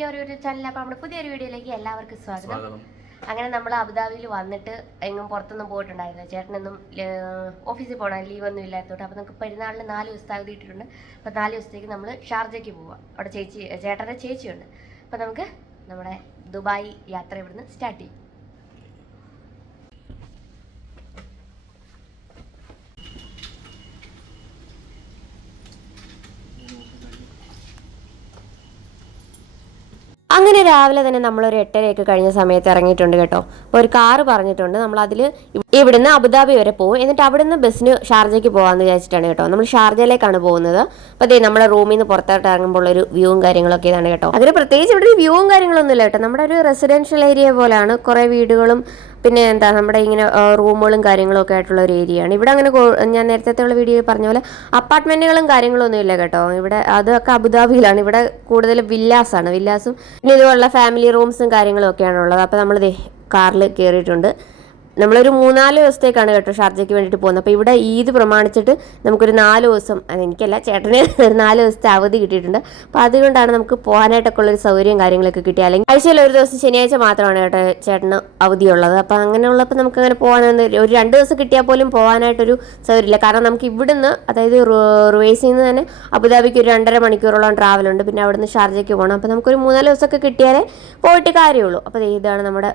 To ഒരു channel. അപ്പോൾ നമ്മുടെ പുതിയൊരു വീഡിയോയിലേക്ക് എല്ലാവർക്കും സ്വാഗതം. അങ്ങനെ നമ്മൾ അബുദാബിയിൽ വന്നിട്ട് എങ്ങും പുറത്തൊന്നും പോയിട്ടുണ്ടായിരുന്നു. ചേട്ടനൊന്നും ഓഫീസിൽ പോകണം, ലീവൊന്നും ഇല്ലാത്തതുകൊണ്ട്. അപ്പോൾ നമുക്ക് പെരുന്നാളിന് 4 ദിവസത്തെ അവധി ഇട്ടിട്ടുണ്ട്. അപ്പോൾ 4 ദിവസത്തേക്ക് നമ്മൾ ഷാർജയ്ക്ക് പോവാം. അവിടെ ചേട്ടൻ്റെ ചേച്ചിയുണ്ട്. അപ്പോൾ നമുക്ക് നമ്മുടെ ദുബായ് യാത്ര ഇവിടുന്ന് സ്റ്റാർട്ട് ചെയ്യും. അങ്ങനെ രാവിലെ തന്നെ നമ്മളൊരു 8:30 കഴിഞ്ഞ സമയത്ത് ഇറങ്ങിയിട്ടുണ്ട് കേട്ടോ. ഒരു കാറ് പറഞ്ഞിട്ടുണ്ട്. നമ്മളതിൽ ഇവിടുന്ന് അബുദാബി വരെ പോകും. എന്നിട്ട് അവിടുന്ന് ബസ്സിന് ഷാർജയ്ക്ക് പോകാമെന്ന് വിചാരിച്ചിട്ടാണ് കേട്ടോ. നമ്മൾ ഷാർജയിലേക്കാണ് പോകുന്നത്. അപ്പോൾ അതേ നമ്മുടെ റൂമിൽ നിന്ന് പുറത്തോട്ട് ഇറങ്ങുമ്പോൾ ഒരു വ്യൂവും കാര്യങ്ങളൊക്കെ ഇതാണ് കേട്ടോ. അതിന് പ്രത്യേകിച്ച് ഇവിടെ ഒരു വ്യൂവും കാര്യങ്ങളൊന്നും ഇല്ല കേട്ടോ. നമ്മുടെ ഒരു റെസിഡൻഷ്യൽ ഏരിയ പോലെയാണ്. കുറേ വീടുകളും പിന്നെ നമ്മുടെ ഇങ്ങനെ റൂമുകളും കാര്യങ്ങളും ഒക്കെ ആയിട്ടുള്ള ഒരു ഏരിയയാണ്. ഇവിടെ അങ്ങനെ ഞാൻ നേരത്തെ ഉള്ള വീഡിയോയിൽ പറഞ്ഞ പോലെ അപ്പാർട്ട്മെന്റുകളും കാര്യങ്ങളൊന്നും ഇല്ല കേട്ടോ. ഇവിടെ അതൊക്കെ അബുദാബിയിലാണ്. ഇവിടെ കൂടുതൽ വില്ലാസും പിന്നെ ഇതുപോലുള്ള ഫാമിലി റൂംസും കാര്യങ്ങളും ഒക്കെയാണ് ഉള്ളത്. അപ്പോൾ നമ്മൾ കാറിൽ കയറിയിട്ടുണ്ട്. നമ്മളൊരു 3-4 ദിവസത്തേക്കാണ് കേട്ടോ ഷാർജയ്ക്ക് വേണ്ടിയിട്ട് പോകുന്നത്. അപ്പോൾ ഇവിടെ ഈദ് പ്രമാണിച്ചിട്ട് നമുക്കൊരു 4 ദിവസം, എനിക്കല്ല ചേട്ടന് ഒരു 4 ദിവസത്തെ അവധി കിട്ടിയിട്ടുണ്ട്. അപ്പോൾ അതുകൊണ്ടാണ് നമുക്ക് പോകാനായിട്ടൊക്കെ ഉള്ളൊരു സൗകര്യം കാര്യങ്ങളൊക്കെ കിട്ടിയത്. അല്ലെങ്കിൽ ആഴ്ചയിൽ ഒരു ദിവസം ശനിയാഴ്ച മാത്രമാണ് കേട്ടോ ചേട്ടന് അവധിയുള്ളത്. അപ്പോൾ അങ്ങനെയുള്ളപ്പോൾ നമുക്കങ്ങനെ പോകാനൊന്നും ഒരു 2 ദിവസം കിട്ടിയാൽ പോലും പോകാനായിട്ടൊരു സൗകര്യമില്ല. കാരണം നമുക്ക് ഇവിടുന്ന്, അതായത് റുവൈസിൽ നിന്ന് തന്നെ അബുദാബിക്ക് ഒരു 2.5 മണിക്കൂറോളം ട്രാവലുണ്ട്. പിന്നെ അവിടുന്ന് ഷാർജയ്ക്ക് പോകണം. അപ്പോൾ നമുക്കൊരു 3-4 ദിവസമൊക്കെ കിട്ടിയാലേ പോയിട്ട് കാര്യമുള്ളൂ. അപ്പോൾ ഇതാണ് നമ്മുടെ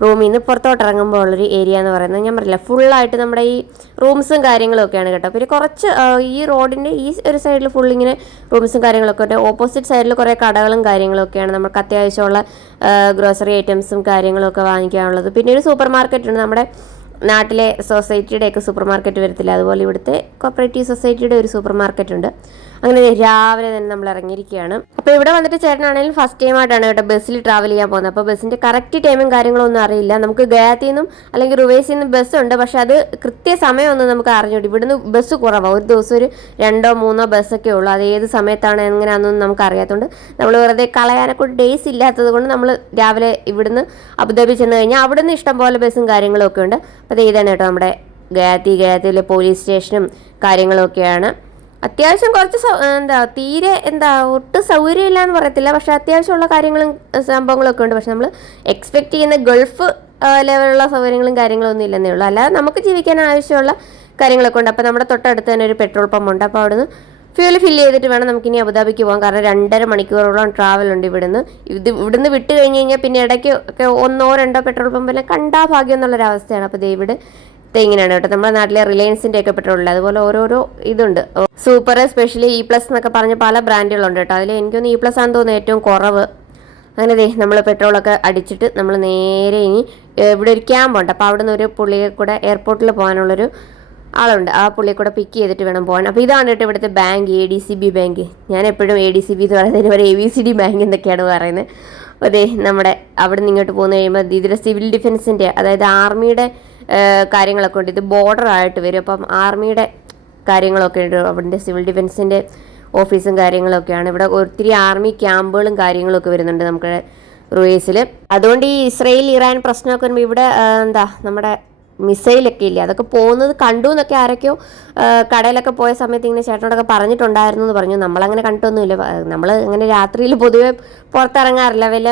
റൂമിൽ നിന്ന് പുറത്തോട്ട് ഇറങ്ങുമ്പോൾ ഉള്ളൊരു ഏരിയ എന്ന് പറയുന്നത്. ഞാൻ പറഞ്ഞില്ല, ഫുള്ളായിട്ട് നമ്മുടെ ഈ റൂംസും കാര്യങ്ങളും ഒക്കെയാണ് കേട്ടോ. പിന്നെ കുറച്ച് ഈ റോഡിൻ്റെ ഈ ഒരു സൈഡിൽ ഫുൾ ഇങ്ങനെ റൂംസും കാര്യങ്ങളൊക്കെ ഉണ്ട്. ഓപ്പോസിറ്റ് സൈഡിൽ കുറേ കടകളും കാര്യങ്ങളും ഒക്കെയാണ് നമുക്ക് അത്യാവശ്യമുള്ള ഗ്രോസറി ഐറ്റംസും കാര്യങ്ങളും ഒക്കെ വാങ്ങിക്കാനുള്ളത്. പിന്നെ ഒരു സൂപ്പർ മാർക്കറ്റ് ഉണ്ട്. നമ്മുടെ നാട്ടിലെ സൊസൈറ്റിയുടെയൊക്കെ സൂപ്പർ മാർക്കറ്റ് വരത്തില്ല, അതുപോലെ ഇവിടുത്തെ കോപ്പറേറ്റീവ് സൊസൈറ്റിയുടെ ഒരു സൂപ്പർ മാർക്കറ്റ് ഉണ്ട്. അങ്ങനെ രാവിലെ തന്നെ നമ്മൾ ഇറങ്ങിയിരിക്കുകയാണ്. അപ്പോൾ ഇവിടെ വന്നിട്ട് ചേട്ടനാണെങ്കിലും ഫസ്റ്റ് ടൈം ആയിട്ടാണ് കേട്ടോ ബസ്സിൽ ട്രാവൽ ചെയ്യാൻ പോകുന്നത്. അപ്പോൾ ബസ്സിൻ്റെ കറക്റ്റ് ടൈമും കാര്യങ്ങളൊന്നും അറിയില്ല. നമുക്ക് ഗയാത്തിൽ നിന്നും അല്ലെങ്കിൽ റുവൈസിൽ നിന്നും ബസ്സുണ്ട്, പക്ഷെ അത് കൃത്യസമയമൊന്നും നമുക്ക് അറിഞ്ഞൂടി. ഇവിടുന്ന് ബസ് കുറവാണ്. ഒരു ദിവസം ഒരു 2-3 ബസ്സൊക്കെ ഉള്ളൂ. അത് ഏത് സമയത്താണ് എങ്ങനെയാണെന്നൊന്നും നമുക്ക് അറിയാത്തതുകൊണ്ട് നമ്മൾ വെറുതെ കളയാനൊക്കെ ഡേയ്സ് ഇല്ലാത്തത് കൊണ്ട് നമ്മൾ രാവിലെ ഇവിടുന്ന് അബുദാബി ചെന്ന് കഴിഞ്ഞാൽ അവിടുന്ന് ഇഷ്ടംപോലെ ബസ്സും കാര്യങ്ങളും ഒക്കെ ഉണ്ട്. അപ്പോൾ ഇതാണ് കേട്ടോ നമ്മുടെ ഗയാത്തിലെ പോലീസ് സ്റ്റേഷനും കാര്യങ്ങളൊക്കെയാണ്. അത്യാവശ്യം കുറച്ച് തീരെ ഒട്ടും സൗകര്യമില്ല എന്ന് പറയത്തില്ല, പക്ഷെ അത്യാവശ്യമുള്ള കാര്യങ്ങളും സംഭവങ്ങളൊക്കെ ഉണ്ട്. പക്ഷെ നമ്മൾ എക്സ്പെക്ട് ചെയ്യുന്ന ഗൾഫ് ലെവലുള്ള സൗകര്യങ്ങളും കാര്യങ്ങളൊന്നും ഇല്ലെന്നേ ഉള്ളൂ. അല്ലാതെ നമുക്ക് ജീവിക്കാൻ ആവശ്യമുള്ള കാര്യങ്ങളൊക്കെ ഉണ്ട്. അപ്പോൾ നമ്മുടെ തൊട്ടടുത്ത് തന്നെ ഒരു പെട്രോൾ പമ്പ് ഉണ്ട്. അപ്പോൾ അവിടുന്ന് ഫ്യൂൽ ഫില്ല് ചെയ്തിട്ട് വേണം നമുക്കിനി അബുദാബിക്ക് പോകാൻ. കാരണം 2.5 മണിക്കൂറോളം ട്രാവൽ ഉണ്ട് ഇവിടുന്ന് വിട്ട് കഴിഞ്ഞ് കഴിഞ്ഞാൽ പിന്നെ ഇടയ്ക്ക് ഒക്കെ 1-2 പെട്രോൾ പമ്പിനെ കണ്ടാ ഭാഗ്യം എന്നുള്ളൊരവസ്ഥയാണ്. അപ്പോൾ ഇവിടെ ഇങ്ങനെയാണ് കേട്ടോ. നമ്മുടെ നാട്ടിലെ റിലയൻസിൻ്റെ ഒക്കെ പെട്രോൾ അതുപോലെ ഓരോരോ ഇതുണ്ട്. സൂപ്പർ, സ്പെഷ്യലി E+ എന്നൊക്കെ പറഞ്ഞ പല ബ്രാൻഡുകളുണ്ട് കേട്ടോ. അതിൽ എനിക്കൊന്ന് E+ ആണെന്ന് തോന്നുന്നു ഏറ്റവും കുറവ്. അങ്ങനെ നമ്മൾ പെട്രോളൊക്കെ അടിച്ചിട്ട് നമ്മൾ നേരെ ഇനി ഇവിടെ ഒരു ക്യാമ്പുണ്ട്. അപ്പോൾ അവിടെ നിന്ന് ഒരു പുള്ളിയെ കൂടെ എയർപോർട്ടിൽ പോകാനുള്ളൊരു ആളുണ്ട്. ആ പുള്ളിയെ കൂടെ പിക്ക് ചെയ്തിട്ട് വേണം പോകാൻ. അപ്പോൾ ഇതാണ് കേട്ടോ ഇവിടുത്തെ ബാങ്ക്, ADCB ബാങ്ക്. ഞാൻ എപ്പോഴും ADCB എന്ന് പറയുന്നതിന് ഒരു ABCD ബാങ്ക് എന്നൊക്കെയാണ് പറയുന്നത്. അതെ, നമ്മുടെ അവിടെ നിന്ന് ഇങ്ങോട്ട് പോകുന്ന കഴിയുമ്പോൾ ഇതിൻ്റെ സിവിൽ ഡിഫൻസിൻ്റെ, അതായത് ആർമിയുടെ കാര്യങ്ങളൊക്കെ ഉണ്ട്. ഇത് ബോർഡർ ആയിട്ട് വരും. അപ്പം ആർമിയുടെ കാര്യങ്ങളൊക്കെ ഉണ്ട്. അവിടെ സിവിൽ ഡിഫൻസിൻ്റെ ഓഫീസും കാര്യങ്ങളൊക്കെയാണ്. ഇവിടെ ഒത്തിരി ആർമി ക്യാമ്പുകളും കാര്യങ്ങളൊക്കെ വരുന്നുണ്ട് നമുക്ക് റുവൈസിൽ. അതുകൊണ്ട് ഈ ഇസ്രയേൽ ഇറാൻ പ്രശ്നമൊക്കെ വരുമ്പോൾ ഇവിടെ നമ്മുടെ മിസൈലൊക്കെ ഇല്ലേ, അതൊക്കെ പോകുന്നത് കണ്ടു എന്നൊക്കെ ആരൊക്കെയോ കടയിലൊക്കെ പോയ സമയത്ത് ഇങ്ങനെ ചേട്ടനോടൊക്കെ പറഞ്ഞിട്ടുണ്ടായിരുന്നു എന്ന് പറഞ്ഞു. നമ്മളങ്ങനെ കണ്ടിട്ടൊന്നുമില്ല. നമ്മൾ അങ്ങനെ രാത്രിയിൽ പൊതുവെ പുറത്തിറങ്ങാറില്ല. വല്ല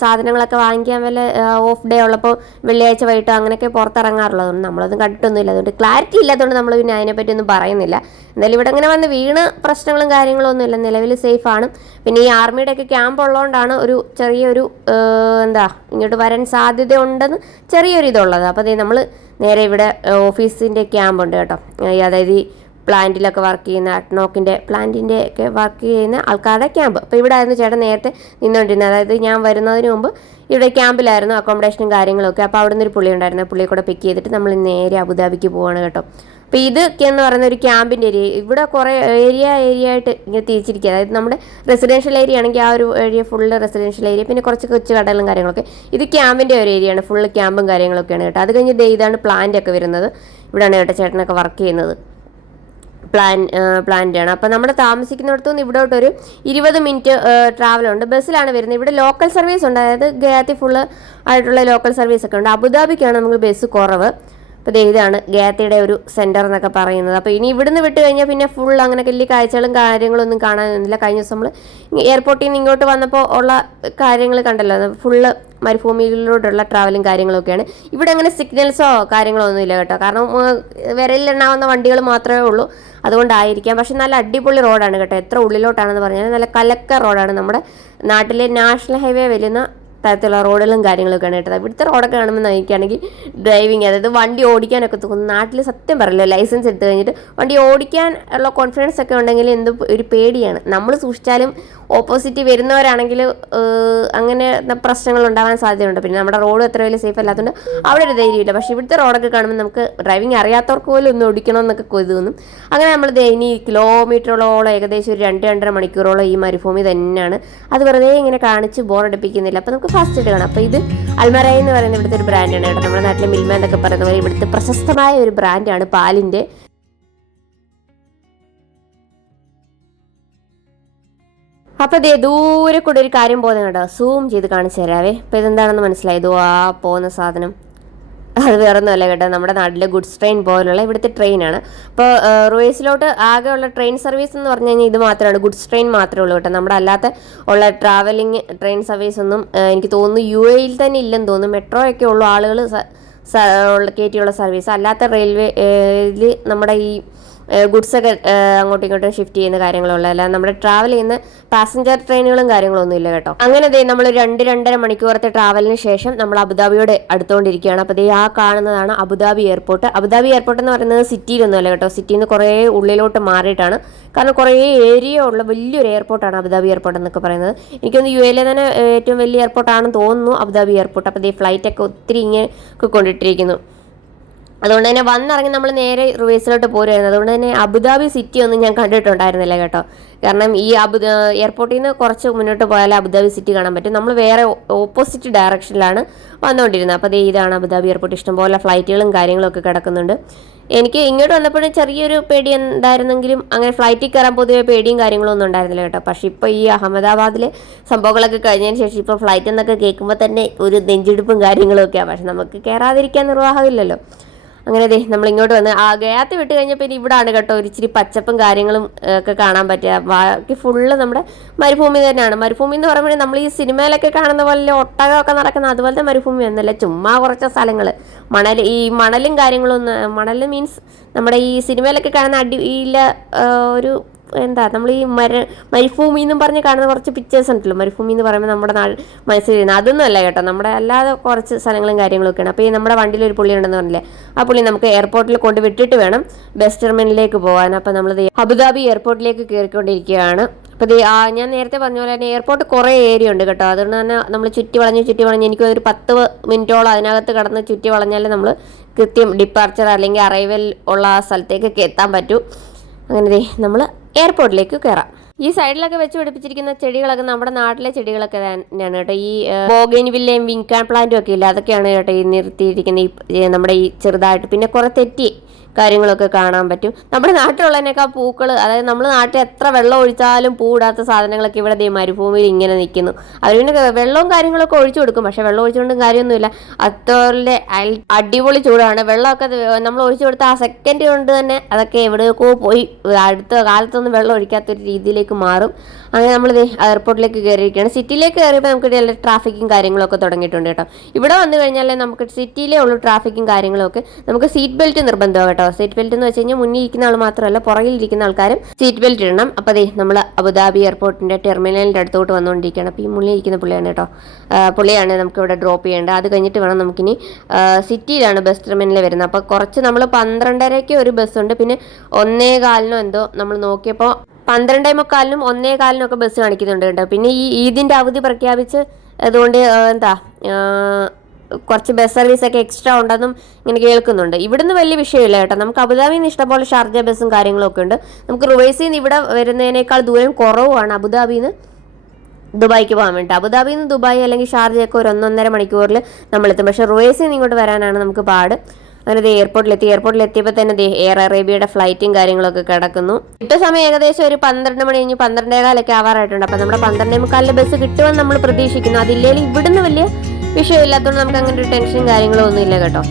സാധനങ്ങളൊക്കെ വാങ്ങിക്കാൻ വല്ല ഓഫ് ഡേ ഉള്ളപ്പോൾ വെള്ളിയാഴ്ച വൈകിട്ടോ അങ്ങനെയൊക്കെ പുറത്തിറങ്ങാറുള്ളത്. അതുകൊണ്ട് നമ്മളൊന്നും കണ്ടിട്ടൊന്നുമില്ല. അതുകൊണ്ട് ക്ലാരിറ്റി ഇല്ലാത്തതുകൊണ്ട് നമ്മൾ പിന്നെ അതിനെപ്പറ്റി ഒന്നും പറയുന്നില്ല. എന്തായാലും ഇവിടെ ഇങ്ങനെ വന്ന് വീണ് പ്രശ്നങ്ങളും കാര്യങ്ങളൊന്നും ഇല്ല, നിലവിൽ സേഫാണ്. പിന്നെ ഈ ആർമിയുടെയൊക്കെ ക്യാമ്പ് ഉള്ളതുകൊണ്ടാണ് ഒരു ചെറിയൊരു ഇങ്ങോട്ട് വരാൻ സാധ്യത ഉണ്ടെന്ന് ചെറിയൊരു ഇതുള്ളത്. അപ്പോൾ അതേ നമ്മൾ നേരെ ഇവിടെ ഓഫീസിൻ്റെ ക്യാമ്പുണ്ട് കേട്ടോ. അതായത് ഈ പ്ലാന്റിലൊക്കെ വർക്ക് ചെയ്യുന്ന അട്നോക്കിൻ്റെ പ്ലാന്റിൻ്റെ ഒക്കെ വർക്ക് ചെയ്യുന്ന ആൾക്കാരുടെ ക്യാമ്പ്. അപ്പോൾ ഇവിടെ ആയിരുന്നു ചേട്ടൻ നേരത്തെ നിന്നുകൊണ്ടിരുന്നത്. അതായത് ഞാൻ വരുന്നതിന് മുമ്പ് ഇവിടെ ക്യാമ്പിലായിരുന്നു അക്കോമഡേഷനും കാര്യങ്ങളൊക്കെ. അപ്പോൾ അവിടെ നിന്നൊരു പുള്ളി ഉണ്ടായിരുന്നു. പുള്ളിയെ കൂടെ പിക്ക് ചെയ്തിട്ട് നമ്മൾ നേരെ അബുദാബിക്ക് പോവാണ് കേട്ടോ. അപ്പോൾ ഇതൊക്കെ എന്ന് പറയുന്ന ഒരു ക്യാമ്പിൻ്റെ ഏരിയ. ഇവിടെ കുറേ ഏരിയ ആയിട്ട് ഇങ്ങനെ തിരിച്ചിരിക്കുക. അതായത് നമ്മുടെ റെസിഡൻഷ്യൽ ഏരിയ ആണെങ്കിൽ ആ ഒരു ഏരിയ ഫുള്ള് റെസിഡൻഷ്യൽ ഏരിയ, പിന്നെ കുറച്ച് കൊച്ചു കടകളും കാര്യങ്ങളൊക്കെ. ഇത് ക്യാമ്പിൻ്റെ ഒരു ഏരിയയാണ്, ഫുള്ള് ക്യാമ്പും കാര്യങ്ങളൊക്കെയാണ് കേട്ടോ. അത് കഴിഞ്ഞ് ഇതാണ് പ്ലാന്റൊക്കെ വരുന്നത്. ഇവിടെയാണ് കേട്ടോ ചേട്ടനൊക്കെ വർക്ക് ചെയ്യുന്നത്. പ്ലാന്റാണ്. അപ്പോൾ നമ്മൾ താമസിക്കുന്നിടത്തുനിന്ന് ഇവിടോട്ടൊരു 20 മിനിറ്റ് ട്രാവലുണ്ട്. ബസ്സിലാണ് വരുന്നത്. ഇവിടെ ലോക്കൽ സർവീസ് ഉണ്ട്, അതായത് ഗയാത്തി ഫുള്ള് ആയിട്ടുള്ള ലോക്കൽ സർവീസൊക്കെ ഉണ്ട്. അബുദാബിക്കാണ് നമുക്ക് ബസ് കുറവ്. അപ്പോൾ ഇതാണ് ഗയാത്തിയുടെ ഒരു സെൻറ്റർ എന്നൊക്കെ പറയുന്നത്. അപ്പോൾ ഇനി ഇവിടുന്ന് വിട്ട് കഴിഞ്ഞാൽ പിന്നെ ഫുൾ അങ്ങനെ വലിയ കാഴ്ചകളും കാര്യങ്ങളൊന്നും കാണാനൊന്നുമില്ല. കഴിഞ്ഞ ദിവസം നമ്മൾ എയർപോർട്ടിൽ നിന്ന് ഇങ്ങോട്ട് വന്നപ്പോൾ ഉള്ള കാര്യങ്ങൾ കണ്ടല്ലോ, ഫുള്ള് മരുഭൂമിയിലൂടെയുള്ള ട്രാവലും കാര്യങ്ങളൊക്കെയാണ്. ഇവിടെ അങ്ങനെ സിഗ്നൽസോ കാര്യങ്ങളോ ഒന്നുമില്ല കേട്ടോ, കാരണം വിരലിലെണ്ണാവുന്ന വണ്ടികൾ മാത്രമേ ഉള്ളൂ, അതുകൊണ്ടായിരിക്കാം. പക്ഷെ നല്ല അടിപൊളി റോഡാണ് കേട്ടോ. എത്ര ഉള്ളിലോട്ടാണെന്ന് പറഞ്ഞാൽ നല്ല കലക്ക റോഡാണ്. നമ്മുടെ നാട്ടിലെ നാഷണൽ ഹൈവേ വരുന്ന തരത്തിലുള്ള റോഡുകളും കാര്യങ്ങളൊക്കെയാണ് കേട്ടത്. ഇവിടുത്തെ റോഡൊക്കെ കാണുമ്പോൾ എനിക്കാണെങ്കിൽ ഡ്രൈവിങ്, അതായത് വണ്ടി ഓടിക്കാനൊക്കെ തോന്നുന്നു. നാട്ടിൽ സത്യം പറയല്ലോ, ലൈസൻസ് എടുത്തു കഴിഞ്ഞിട്ട് വണ്ടി ഓടിക്കാൻ ഉള്ള കോൺഫിഡൻസ് ഒക്കെ ഉണ്ടെങ്കിൽ എന്ത് ഒരു പേടിയാണ്. നമ്മൾ സൂക്ഷിച്ചാലും ഓപ്പോസിറ്റ് വരുന്നവരാണെങ്കിൽ അങ്ങനെ പ്രശ്നങ്ങൾ ഉണ്ടാകാൻ സാധ്യതയുണ്ട്. പിന്നെ നമ്മുടെ റോഡ് അത്ര വലിയ സേഫ് അല്ലാത്തതുകൊണ്ട് അവിടെ ഒരു ധൈര്യമില്ല. പക്ഷേ ഇവിടുത്തെ റോഡൊക്കെ കാണുമ്പോൾ നമുക്ക് ഡ്രൈവിംഗ് അറിയാത്തവർക്ക് പോലും ഒന്ന് ഓടിക്കണമെന്നൊക്കെ തോന്നും. അങ്ങനെ നമ്മൾ ഇനി കിലോമീറ്ററോളം ഏകദേശം ഒരു 2-2.5 മണിക്കൂറോളം ഈ മരുഭൂമി തന്നെയാണ്. അത് വെറുതെ ഇങ്ങനെ കാണിച്ച് ബോറടിപ്പിക്കുന്നില്ല. അപ്പോൾ നമുക്ക് ഫാസ്റ്റ് ആയിട്ട് കാണാം. അപ്പോൾ ഇത് അൽമറായി എന്ന് പറയുന്ന ഇവിടുത്തെ ഒരു ബ്രാൻഡാണ് കേട്ടോ. നമ്മുടെ നാട്ടിലെ മിൽമ എന്നൊക്കെ പറയുന്ന പോലെ ഇവിടുത്തെ പ്രശസ്തമായ ഒരു ബ്രാൻഡാണ് പാലിൻ്റെ. അപ്പോൾ ദേ ദൂരെ കൂടെ ഒരു കാര്യം പോകുന്നത് കേട്ടോ, സൂം ചെയ്ത് കാണിച്ചു തരാവേ. അപ്പോൾ ഇതെന്താണെന്ന് മനസ്സിലായത്? ആ പോകുന്ന സാധനം അത് വേറെ ഒന്നുമല്ല കേട്ടോ, നമ്മുടെ നാട്ടിലെ ഗുഡ്സ് ട്രെയിൻ പോലുള്ള ഇവിടുത്തെ ട്രെയിനാണ്. അപ്പോൾ റൂയേഴ്സിലോട്ട് ആകെയുള്ള ട്രെയിൻ സർവീസ് എന്ന് പറഞ്ഞു കഴിഞ്ഞാൽ ഇത് മാത്രമാണ്, ഗുഡ്സ് ട്രെയിൻ മാത്രമേ ഉള്ളൂ കേട്ടോ. നമ്മുടെ അല്ലാത്ത ഉള്ള ട്രാവലിംഗ് ട്രെയിൻ സർവീസ് ഒന്നും എനിക്ക് തോന്നുന്നു UAE തന്നെ ഇല്ലെന്ന് തോന്നുന്നു. മെട്രോ ഒക്കെ ഉള്ളൂ ആളുകൾ കയറ്റിയുള്ള സർവീസ്. അല്ലാത്ത റെയിൽവേയിൽ നമ്മുടെ ഈ ഗുഡ്സൊക്കെ അങ്ങോട്ടും ഇങ്ങോട്ടും ഷിഫ്റ്റ് ചെയ്യുന്ന കാര്യങ്ങളുള്ള, അല്ല നമ്മുടെ ട്രാവൽ ചെയ്യുന്ന പാസഞ്ചർ ട്രെയിനുകളും കാര്യങ്ങളൊന്നും ഇല്ല കേട്ടോ. അങ്ങനെ നമ്മൾ 2-2.5 മണിക്കൂറത്തെ ട്രാവലിന് ശേഷം നമ്മൾ അബുദാബിയോട് അടുത്തുകൊണ്ടിരിക്കുകയാണ്. അപ്പോൾ ആ കാണുന്നതാണ് അബുദാബി എയർപോർട്ട്. അബുദാബി എയർപോർട്ട് എന്ന് പറയുന്നത് സിറ്റിയിലൊന്നുമല്ല കേട്ടോ, സിറ്റിയിൽ നിന്ന് കുറേ ഉള്ളിലോട്ട് മാറിയിട്ടാണ്. കാരണം കുറേ ഏരിയ ഉള്ള വലിയൊരു എയർപോർട്ടാണ് അബുദാബി എയർപോർട്ട് എന്നൊക്കെ പറയുന്നത്. എനിക്കൊന്ന് UAE തന്നെ ഏറ്റവും വലിയ എയർപോർട്ടാണെന്ന് തോന്നുന്നു അബുദാബി എയർപോർട്ട്. അപ്പോൾ ഫ്ലൈറ്റൊക്കെ ഒത്തിരി ഇങ്ങനെ കൊണ്ടിട്ടിരിക്കുന്നു. അതുകൊണ്ട് തന്നെ വന്നിറങ്ങി നമ്മൾ നേരെ റുവേസിലോട്ട് പോരുമായിരുന്നു. അതുകൊണ്ട് തന്നെ അബുദാബി സിറ്റി ഒന്നും ഞാൻ കണ്ടിട്ടുണ്ടായിരുന്നില്ല കേട്ടോ. കാരണം ഈ എയർപോർട്ടിൽ നിന്ന് കുറച്ച് മുന്നോട്ട് പോയാൽ അബുദാബി സിറ്റി കാണാൻ പറ്റും. നമ്മൾ വേറെ ഓപ്പോസിറ്റ് ഡയറക്ഷനിലാണ് വന്നുകൊണ്ടിരുന്നത്. അപ്പോൾ ഇതാണ് അബുദാബി എയർപോർട്ട്. ഇഷ്ടംപോലെ ഫ്ലൈറ്റുകളും കാര്യങ്ങളൊക്കെ കിടക്കുന്നുണ്ട്. എനിക്ക് ഇങ്ങോട്ട് വന്നപ്പോഴും ചെറിയൊരു പേടി ഉണ്ടായിരുന്നെങ്കിലും അങ്ങനെ ഫ്ലൈറ്റിൽ കയറാൻ പൊതുവെ പേടിയും കാര്യങ്ങളൊന്നും ഉണ്ടായിരുന്നില്ല കേട്ടോ. പക്ഷേ ഇപ്പോൾ ഈ അഹമ്മദാബാദിലെ സംഭവങ്ങളൊക്കെ കഴിഞ്ഞതിന് ശേഷം ഇപ്പോൾ ഫ്ലൈറ്റ് എന്നൊക്കെ കേൾക്കുമ്പോൾ തന്നെ ഒരു നെഞ്ചിടിപ്പും കാര്യങ്ങളൊക്കെയാണ്. പക്ഷെ നമുക്ക് കയറാതിരിക്കാൻ നിർവാഹമില്ലല്ലോ. അങ്ങനെ നമ്മൾ ഇങ്ങോട്ട് വന്ന് ഗയാത്ത് വിട്ട് കഴിഞ്ഞപ്പോൾ ഇനി ഇവിടാണ് കേട്ടോ ഒരു ഇച്ചിരി പച്ചപ്പും കാര്യങ്ങളും ഒക്കെ കാണാൻ പറ്റുക. ബാക്കി ഫുള്ള് നമ്മുടെ മരുഭൂമി തന്നെയാണ്. മരുഭൂമി എന്ന് പറയുമ്പോൾ നമ്മൾ ഈ സിനിമയിലൊക്കെ കാണുന്ന പോലെ ഒട്ടകമൊക്കെ നടക്കുന്ന അതുപോലത്തെ മരുഭൂമി ഒന്നുമല്ല, ചുമ്മാ കുറച്ച് സ്ഥലങ്ങൾ മണലും കാര്യങ്ങളും മണൽ മീൻസ് നമ്മുടെ ഈ സിനിമയിലൊക്കെ കാണുന്ന അടിയില്ല ഒരു എന്താ നമ്മൾ ഈ മരുഭൂമി എന്നും പറഞ്ഞ് കാണുന്ന കുറച്ച് പിക്ചേഴ്സ് ഉണ്ടല്ലോ. മരുഭൂമി എന്ന് പറയുമ്പോൾ നമ്മുടെ മനസ്സിൽ ചെയ്യുന്നത് അതൊന്നും അല്ല കേട്ടോ, നമ്മുടെ അല്ലാതെ കുറച്ച് സ്ഥലങ്ങളും കാര്യങ്ങളൊക്കെയാണ്. അപ്പോൾ ഈ നമ്മുടെ വണ്ടിയിൽ ഒരു പുള്ളി ഉണ്ടെന്ന് പറഞ്ഞില്ലേ, ആ പുള്ളി നമുക്ക് എയർപോർട്ടിൽ കൊണ്ട് വിട്ടിട്ട് വേണം ബസ് ടെർമിനലിലേക്ക് പോകാൻ. അപ്പോൾ നമ്മൾ അബുദാബി എയർപോർട്ടിലേക്ക് കയറിക്കൊണ്ടിരിക്കുകയാണ്. അപ്പോൾ ഞാൻ നേരത്തെ പറഞ്ഞ പോലെ തന്നെ എയർപോർട്ട് കുറേ ഏരിയ ഉണ്ട് കേട്ടോ. അതുകൊണ്ട് തന്നെ നമ്മൾ ചുറ്റി വളഞ്ഞ് എനിക്ക് ഒരു 10 മിനിറ്റോളം അതിനകത്ത് കടന്ന് ചുറ്റി വളഞ്ഞാൽ നമ്മൾ കൃത്യം ഡിപ്പാർച്ചർ അല്ലെങ്കിൽ അറൈവൽ ഉള്ള ആ സ്ഥലത്തേക്കൊക്കെ എത്താൻ പറ്റൂ. അങ്ങനെ നമ്മൾ എയർപോർട്ടിലേക്ക് കയറാം. ഈ സൈഡിലൊക്കെ വെച്ച് പിടിപ്പിച്ചിരിക്കുന്ന ചെടികളൊക്കെ നമ്മുടെ നാട്ടിലെ ചെടികളൊക്കെ തന്നെയാണ് കേട്ടോ. ഈ ബോഗൈൻവില്ലയും വിൻകാൻ പ്ലാന്റും ഒക്കെ ഇല്ല, അതൊക്കെയാണ് കേട്ടോ ഈ നിർത്തിയിരിക്കുന്ന ഈ നമ്മുടെ ഈ ചെറുതായിട്ട്. പിന്നെ കുറേ തെറ്റി കാര്യങ്ങളൊക്കെ കാണാൻ പറ്റും. നമ്മുടെ നാട്ടിലുള്ളതിനേക്കാൾ പൂക്കൾ, അതായത് നമ്മൾ നാട്ടിൽ എത്ര വെള്ളം ഒഴിച്ചാലും പൂടാത്ത സാധനങ്ങളൊക്കെ ഇവിടെ മരുഭൂമിയിൽ ഇങ്ങനെ നിൽക്കുന്നു. അവർ പിന്നെ വെള്ളവും കാര്യങ്ങളൊക്കെ ഒഴിച്ചു കൊടുക്കും, പക്ഷെ വെള്ളം ഒഴിച്ചുകൊണ്ടും കാര്യമൊന്നുമില്ല. അത്തോലെ അടിപൊളി ചൂടാണ്. വെള്ളമൊക്കെ നമ്മൾ ഒഴിച്ചു കൊടുത്ത ആ സെക്കൻഡ് കൊണ്ട് തന്നെ അതൊക്കെ എവിടെയൊക്കെ പോയി അടുത്ത കാലത്തൊന്നും വെള്ളം ഒഴിക്കാത്തൊരു രീതിയിലേക്ക് മാറും. അങ്ങനെ നമ്മൾ എയർപോർട്ടിലേക്ക് കയറിയിരിക്കുകയാണ്. സിറ്റിയിലേക്ക് കയറിയപ്പോൾ നമുക്ക് നല്ല ട്രാഫിക്കും കാര്യങ്ങളൊക്കെ തുടങ്ങിയിട്ടുണ്ട് കേട്ടോ. ഇവിടെ വന്നു കഴിഞ്ഞാൽ നമുക്ക് സിറ്റിയിലേ ഉള്ളൂ ട്രാഫിക്കും കാര്യങ്ങളൊക്കെ. നമുക്ക് സീറ്റ് ബെൽറ്റ് നിർബന്ധമാണ് കേട്ടോ. സീറ്റ് ബെൽറ്റ് എന്ന് വെച്ച് കഴിഞ്ഞാൽ മുന്നിൽ ഇരിക്കുന്ന ആൾ മാത്രമല്ല പുറകിലിരിക്കുന്ന ആൾക്കാരും സീറ്റ് ബെൽറ്റ് ഇടണം. അപ്പോൾ നമ്മൾ അബുദാബി എയർപോർട്ടിൻ്റെ ടെർമിനലിൻ്റെ അടുത്തോട്ട് വന്നുകൊണ്ടിരിക്കുകയാണ്. അപ്പോൾ ഈ മുന്നിൽ ഇരിക്കുന്ന പുള്ളിയാണ് കേട്ടോ, പുള്ളിയാണ് നമുക്കിവിടെ ഡ്രോപ്പ് ചെയ്യേണ്ടത്. അത് കഴിഞ്ഞിട്ട് വേണം നമുക്കിനി സിറ്റിയിലാണ് ബസ് ടെർമിനൽ വരുന്നത്. അപ്പോൾ കുറച്ച് നമ്മൾ 12:30 ഒരു ബസ്സുണ്ട്, പിന്നെ 1:15 എന്തോ നമ്മൾ നോക്കിയപ്പോൾ 12:45 1:15 ഒക്കെ ബസ് കാണിക്കുന്നുണ്ട് കേട്ടോ. പിന്നെ ഈ ഈദിൻ്റെ അവധി പ്രഖ്യാപിച്ച് അതുകൊണ്ട് എന്താ കുറച്ച് ബസ് സർവീസൊക്കെ എക്സ്ട്രാ ഉണ്ടെന്നും ഇങ്ങനെ കേൾക്കുന്നുണ്ട്. ഇവിടുന്ന് വലിയ വിഷയമില്ല കേട്ടോ. നമുക്ക് അബുദാബിയിൽ നിന്ന് ഇഷ്ടംപോലെ ഷാർജ ബസ്സും കാര്യങ്ങളൊക്കെ ഉണ്ട്. നമുക്ക് റുവൈസിൽ നിന്ന് ഇവിടെ വരുന്നതിനേക്കാൾ ദൂരം കുറവാണ് അബുദാബിയിൽ നിന്ന് ദുബായിക്ക് പോകാൻ വേണ്ടി. അബുദാബിയിൽ നിന്ന് ദുബായ് അല്ലെങ്കിൽ ഷാർജയൊക്കെ ഒരു 1-1.5 മണിക്കൂറിൽ നമ്മളെത്തും. പക്ഷേ റുവൈസിൽ നിന്ന് ഇങ്ങോട്ട് വരാനാണ് നമുക്ക് പാട്. അങ്ങനെ എയർപോർട്ടിലെത്തിയപ്പോൾ തന്നെ എയർ അറേബ്യയുടെ ഫ്ലൈറ്റും കാര്യങ്ങളൊക്കെ കിടക്കുന്നു. കിട്ടിയ സമയം ഏകദേശം ഒരു 12 മണി കഴിഞ്ഞ് 12:15 ആവാറായിട്ടുണ്ട്. അപ്പം നമ്മുടെ 12:45 ബസ് കിട്ടുമെന്ന് നമ്മൾ പ്രതീക്ഷിക്കുന്നു. അതില്ലെങ്കിൽ ഇവിടുന്ന് വലിയ വിഷയമില്ലാത്തതുകൊണ്ട് നമുക്ക് അങ്ങനെ ഒരു ടെൻഷനും കാര്യങ്ങളും ഒന്നും ഇല്ല കേട്ടോ.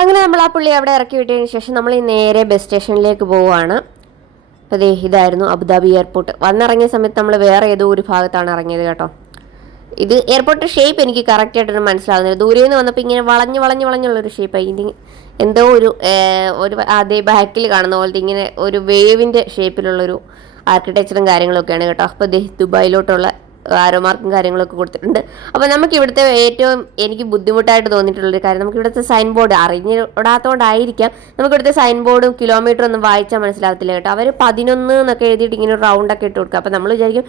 അങ്ങനെ നമ്മൾ ആ പുള്ളി അവിടെ ഇറക്കി വിട്ടതിന് ശേഷം നമ്മൾ നേരെ ബസ് സ്റ്റേഷനിലേക്ക് പോവുകയാണ്. അതെ, ഇതായിരുന്നു അബുദാബി എയർപോർട്ട്. വന്നിറങ്ങിയ സമയത്ത് നമ്മൾ വേറെ ഏതോ ഒരു ഭാഗത്താണ് ഇറങ്ങിയത് കേട്ടോ. ഇത് എയർപോർട്ട് ഷേപ്പ് എനിക്ക് കറക്റ്റായിട്ടൊന്നും മനസ്സിലാവുന്നില്ല. ദൂരെ നിന്ന് വന്നപ്പോൾ ഇങ്ങനെ വളഞ്ഞുള്ളൊരു ഷേപ്പായി. ഇത് എന്തോ ഒരു അതേ ബാക്കിൽ കാണുന്ന പോലത്തെ ഇങ്ങനെ ഒരു വേവിൻ്റെ ഷേപ്പിലുള്ളൊരു ആർക്കിടെക്ചറും കാര്യങ്ങളൊക്കെയാണ് കേട്ടോ. അപ്പോൾ ദുബായിലോട്ടുള്ള ആരോ മാർക്കും കാര്യങ്ങളൊക്കെ കൊടുത്തിട്ടുണ്ട്. അപ്പോൾ നമുക്ക് ഇവിടുത്തെ ഏറ്റവും എനിക്ക് ബുദ്ധിമുട്ടായിട്ട് തോന്നിയിട്ടുള്ളൊരു കാര്യം, നമുക്ക് ഇവിടുത്തെ സൈൻ ബോർഡ് അറിഞ്ഞിടാത്തതുകൊണ്ടായിരിക്കാം നമുക്കിവിടുത്തെ സൈൻ ബോർഡും കിലോമീറ്റർ ഒന്നും വായിച്ചാൽ മനസ്സിലാവത്തില്ല കേട്ടോ. അവർ 11 എന്നൊക്കെ എഴുതിയിട്ട് ഇങ്ങനെ ഒരു റൗണ്ടൊക്കെ ഇട്ട് കൊടുക്കുക. അപ്പോൾ നമ്മൾ വിചാരിക്കും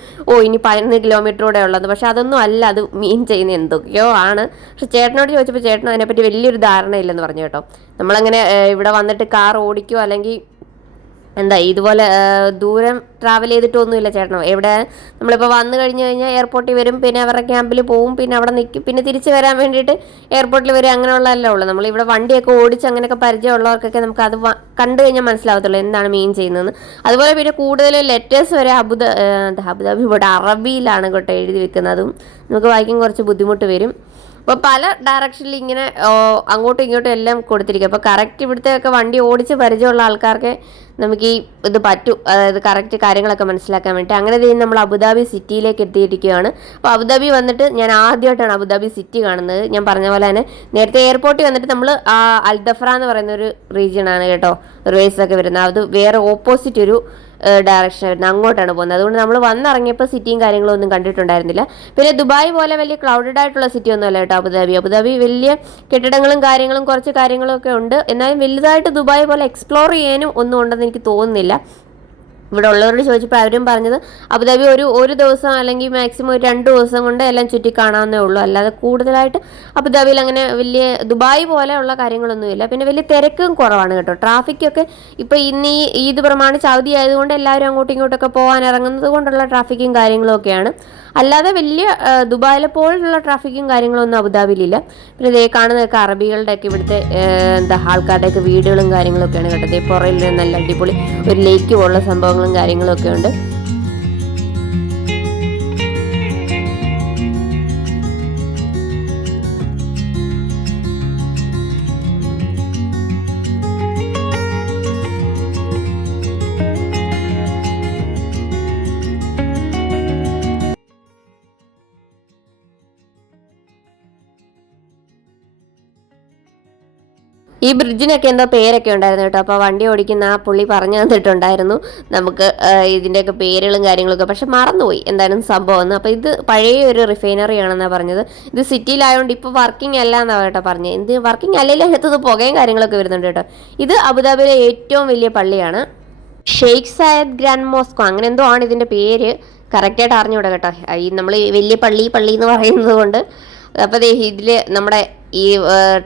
ഇനി 11 കിലോമീറ്ററോടെ ഉള്ളത്. പക്ഷെ അതൊന്നും അല്ല, അത് മീൻ ചെയ്യുന്ന എന്തൊക്കെയോ ആണ്. പക്ഷെ ചേട്ടനോട് ചോദിച്ചപ്പോൾ ചേട്ടൻ അതിനെപ്പറ്റി വലിയൊരു ധാരണയില്ലെന്ന് പറഞ്ഞു കേട്ടോ. നമ്മളങ്ങനെ ഇവിടെ വന്നിട്ട് കാർ ഓടിക്കുകയോ അല്ലെങ്കിൽ ഇതുപോലെ ദൂരം ട്രാവൽ ചെയ്തിട്ടൊന്നുമില്ല ചേട്ടനോ. എവിടെ നമ്മളിപ്പോൾ വന്നു കഴിഞ്ഞ് കഴിഞ്ഞാൽ എയർപോർട്ടിൽ വരും, പിന്നെ അവരുടെ ക്യാമ്പിൽ പോവും, പിന്നെ അവിടെ നിൽക്കും, പിന്നെ തിരിച്ച് വരാൻ വേണ്ടിയിട്ട് എയർപോർട്ടിൽ വരും, അങ്ങനെയുള്ളതല്ലേ ഉള്ളൂ. നമ്മളിവിടെ വണ്ടിയൊക്കെ ഓടിച്ച് അങ്ങനെയൊക്കെ പരിചയമുള്ളവർക്കൊക്കെ നമുക്ക് അത് കണ്ടു കഴിഞ്ഞാൽ മനസ്സിലാവത്തുള്ളൂ എന്താണ് മീൻ ചെയ്യുന്നതെന്ന്. അതുപോലെ പിന്നെ കൂടുതൽ ലെറ്റേഴ്സ് വരെ അബുദാബി ഇവിടെ അറബിയിലാണ് കേട്ടോ എഴുതി വെക്കുന്നതും നമുക്ക് വായിക്കാൻ കുറച്ച് ബുദ്ധിമുട്ട് വരും. അപ്പോൾ പല ഡയറക്ഷനിൽ ഇങ്ങനെ അങ്ങോട്ടും ഇങ്ങോട്ടും എല്ലാം കൊടുത്തിരിക്കും. അപ്പോൾ കറക്റ്റ് ഇവിടുത്തെയൊക്കെ വണ്ടി ഓടിച്ച് പരിചയമുള്ള ആൾക്കാർക്ക് നമുക്ക് ഈ ഇത് പറ്റും, അതായത് കറക്റ്റ് കാര്യങ്ങളൊക്കെ മനസ്സിലാക്കാൻ വേണ്ടി. അങ്ങനെ നമ്മൾ അബുദാബി സിറ്റിയിലേക്ക് എത്തിയിരിക്കുകയാണ്. അപ്പോൾ അബുദാബി വന്നിട്ട് ഞാൻ ആദ്യമായിട്ടാണ് അബുദാബി സിറ്റി കാണുന്നത്. ഞാൻ പറഞ്ഞ പോലെ തന്നെ നേരത്തെ എയർപോർട്ടിൽ വന്നിട്ട് നമ്മൾ അൽദഫ്ര എന്ന് പറയുന്ന ഒരു റീജിയനാണ് കേട്ടോ റേസ് ഒക്കെ വരുന്നത്. അത് വേറെ ഓപ്പോസിറ്റ് ഒരു ഡയറക്ഷൻ ആയിരുന്നു, അങ്ങോട്ടാണ് പോകുന്നത്. അതുകൊണ്ട് നമ്മൾ വന്നിറങ്ങിയപ്പോൾ സിറ്റിയും കാര്യങ്ങളും ഒന്നും കണ്ടിട്ടുണ്ടായിരുന്നില്ല. പിന്നെ ദുബായ് പോലെ വലിയ ക്രൗഡഡ് ആയിട്ടുള്ള സിറ്റി ഒന്നും അല്ല കേട്ടോ അബുദാബി വലിയ കെട്ടിടങ്ങളും കാര്യങ്ങളും കുറച്ച് കാര്യങ്ങളും ഒക്കെ ഉണ്ട്. എന്നാലും വലുതായിട്ട് ദുബായ് പോലെ എക്സ്പ്ലോർ ചെയ്യാനും ഒന്നും ഉണ്ടെന്ന് എനിക്ക് തോന്നുന്നില്ല. ഇവിടെ ഉള്ളവരോട് ചോദിച്ചപ്പോൾ അവരും പറഞ്ഞത് അബുദാബി ഒരു ദിവസം അല്ലെങ്കിൽ മാക്സിമം ഒരു 2 ദിവസം കൊണ്ട് എല്ലാം ചുറ്റി കാണാവുന്നേ ഉള്ളൂ. അല്ലാതെ കൂടുതലായിട്ട് അബുദാബിയിൽ അങ്ങനെ വലിയ ദുബായ് പോലെയുള്ള കാര്യങ്ങളൊന്നുമില്ല. പിന്നെ വലിയ തിരക്കും കുറവാണ് കേട്ടോ. ട്രാഫിക്കൊക്കെ ഇപ്പോൾ ഇന്ന് ഈ ഈദ് പ്രമാണിച്ച് അവധി ആയതുകൊണ്ട് എല്ലാവരും അങ്ങോട്ടും ഇങ്ങോട്ടൊക്കെ പോകാൻ ഇറങ്ങുന്നത് കൊണ്ടുള്ള ട്രാഫിക്കും കാര്യങ്ങളും ഒക്കെയാണ്. അല്ലാതെ വലിയ ദുബായിലെ പോലുള്ള ട്രാഫിക്കും കാര്യങ്ങളൊന്നും അബുദാബിയിലില്ല. പിന്നെ ഇതേ കാണുന്നതൊക്കെ അറബികളുടെയൊക്കെ ഇവിടുത്തെ ആൾക്കാരുടെയൊക്കെ വീടുകളും കാര്യങ്ങളൊക്കെയാണ് കേട്ടത്. പുറയിൽ നല്ല അടിപൊളി ഒരു ലേക്ക് പോലുള്ള സംഭവങ്ങളും കാര്യങ്ങളൊക്കെ ഉണ്ട്. ഈ ബ്രിഡ്ജിനൊക്കെ എന്തോ പേരൊക്കെ ഉണ്ടായിരുന്നു കേട്ടോ. അപ്പോൾ വണ്ടി ഓടിക്കുന്ന ആ പുള്ളി പറഞ്ഞു തന്നിട്ടുണ്ടായിരുന്നു നമുക്ക് ഇതിൻ്റെയൊക്കെ പേരുകളും കാര്യങ്ങളൊക്കെ, പക്ഷെ മറന്നുപോയി എന്തായാലും സംഭവം എന്ന്. അപ്പോൾ ഇത് പഴയ ഒരു റിഫൈനറി ആണെന്നാണ് പറഞ്ഞത്. ഇത് സിറ്റിയിലായതുകൊണ്ട് ഇപ്പോൾ വർക്കിംഗ് അല്ല എന്നാണ് കേട്ടോ പറഞ്ഞത്. എന്ത് വർക്കിംഗ് അല്ലെങ്കിൽ അതിനകത്ത് പുകയും കാര്യങ്ങളൊക്കെ വരുന്നുണ്ട് കേട്ടോ. ഇത് അബുദാബിയിലെ ഏറ്റവും വലിയ പള്ളിയാണ്, ഷെയ്ഖ് സായദ് ഗ്രാൻഡ് മോസ്കോ അങ്ങനെ എന്തോ ആണ് ഇതിൻ്റെ പേര്. കറക്റ്റായിട്ട് അറിഞ്ഞൂടെ കേട്ടോ. ഈ നമ്മൾ വലിയ പള്ളി എന്ന് പറയുന്നത് കൊണ്ട്. അപ്പോൾ ഇതിൽ നമ്മുടെ ഈ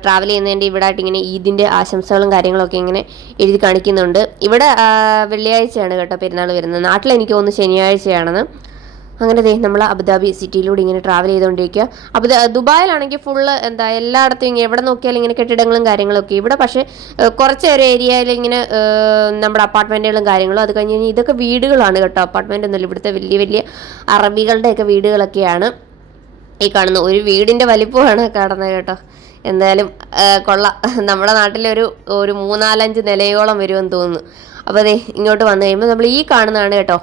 ട്രാവൽ ചെയ്യുന്നതിൻ്റെ ഇവിടെ ആയിട്ട് ഇങ്ങനെ ഈദിൻ്റെ ആശംസകളും കാര്യങ്ങളൊക്കെ ഇങ്ങനെ എഴുതി കാണിക്കുന്നുണ്ട്. ഇവിടെ വെള്ളിയാഴ്ചയാണ് കേട്ടോ പെരുന്നാൾ വരുന്നത്. നാട്ടിൽ എനിക്ക് തോന്നുന്നു ശനിയാഴ്ചയാണെന്ന്. അങ്ങനെ നമ്മൾ അബുദാബി സിറ്റിയിലൂടെ ഇങ്ങനെ ട്രാവൽ ചെയ്തുകൊണ്ടിരിക്കുക. ദുബായിലാണെങ്കിൽ ഫുള്ള് എല്ലായിടത്തും ഇങ്ങനെ എവിടെ നോക്കിയാലും ഇങ്ങനെ കെട്ടിടങ്ങളും കാര്യങ്ങളൊക്കെ. ഇവിടെ പക്ഷേ കുറച്ച് ഒരു ഏരിയയിൽ ഇങ്ങനെ നമ്മുടെ അപ്പാർട്ട്മെൻറ്റുകളും കാര്യങ്ങളും. അത് കഴിഞ്ഞ് കഴിഞ്ഞാൽ ഇതൊക്കെ വീടുകളാണ് കേട്ടോ, അപ്പാർട്ട്മെൻ്റ് ഒന്നുമില്ല. ഇവിടുത്തെ വലിയ വലിയ അറബികളുടെയൊക്കെ വീടുകളൊക്കെയാണ് ഈ കാണുന്നത്. ഒരു വീടിൻ്റെ വലിപ്പമാണ് കാണുന്നത് കേട്ടോ. എന്തായാലും കൊള്ളാം. നമ്മുടെ നാട്ടിലൊരു 3-4-5 നിലയോളം വരുമെന്ന് തോന്നുന്നു. അപ്പോൾ ഇങ്ങോട്ട് വന്നു കഴിയുമ്പോൾ നമ്മൾ ഈ കാണുന്നതാണ് കേട്ടോ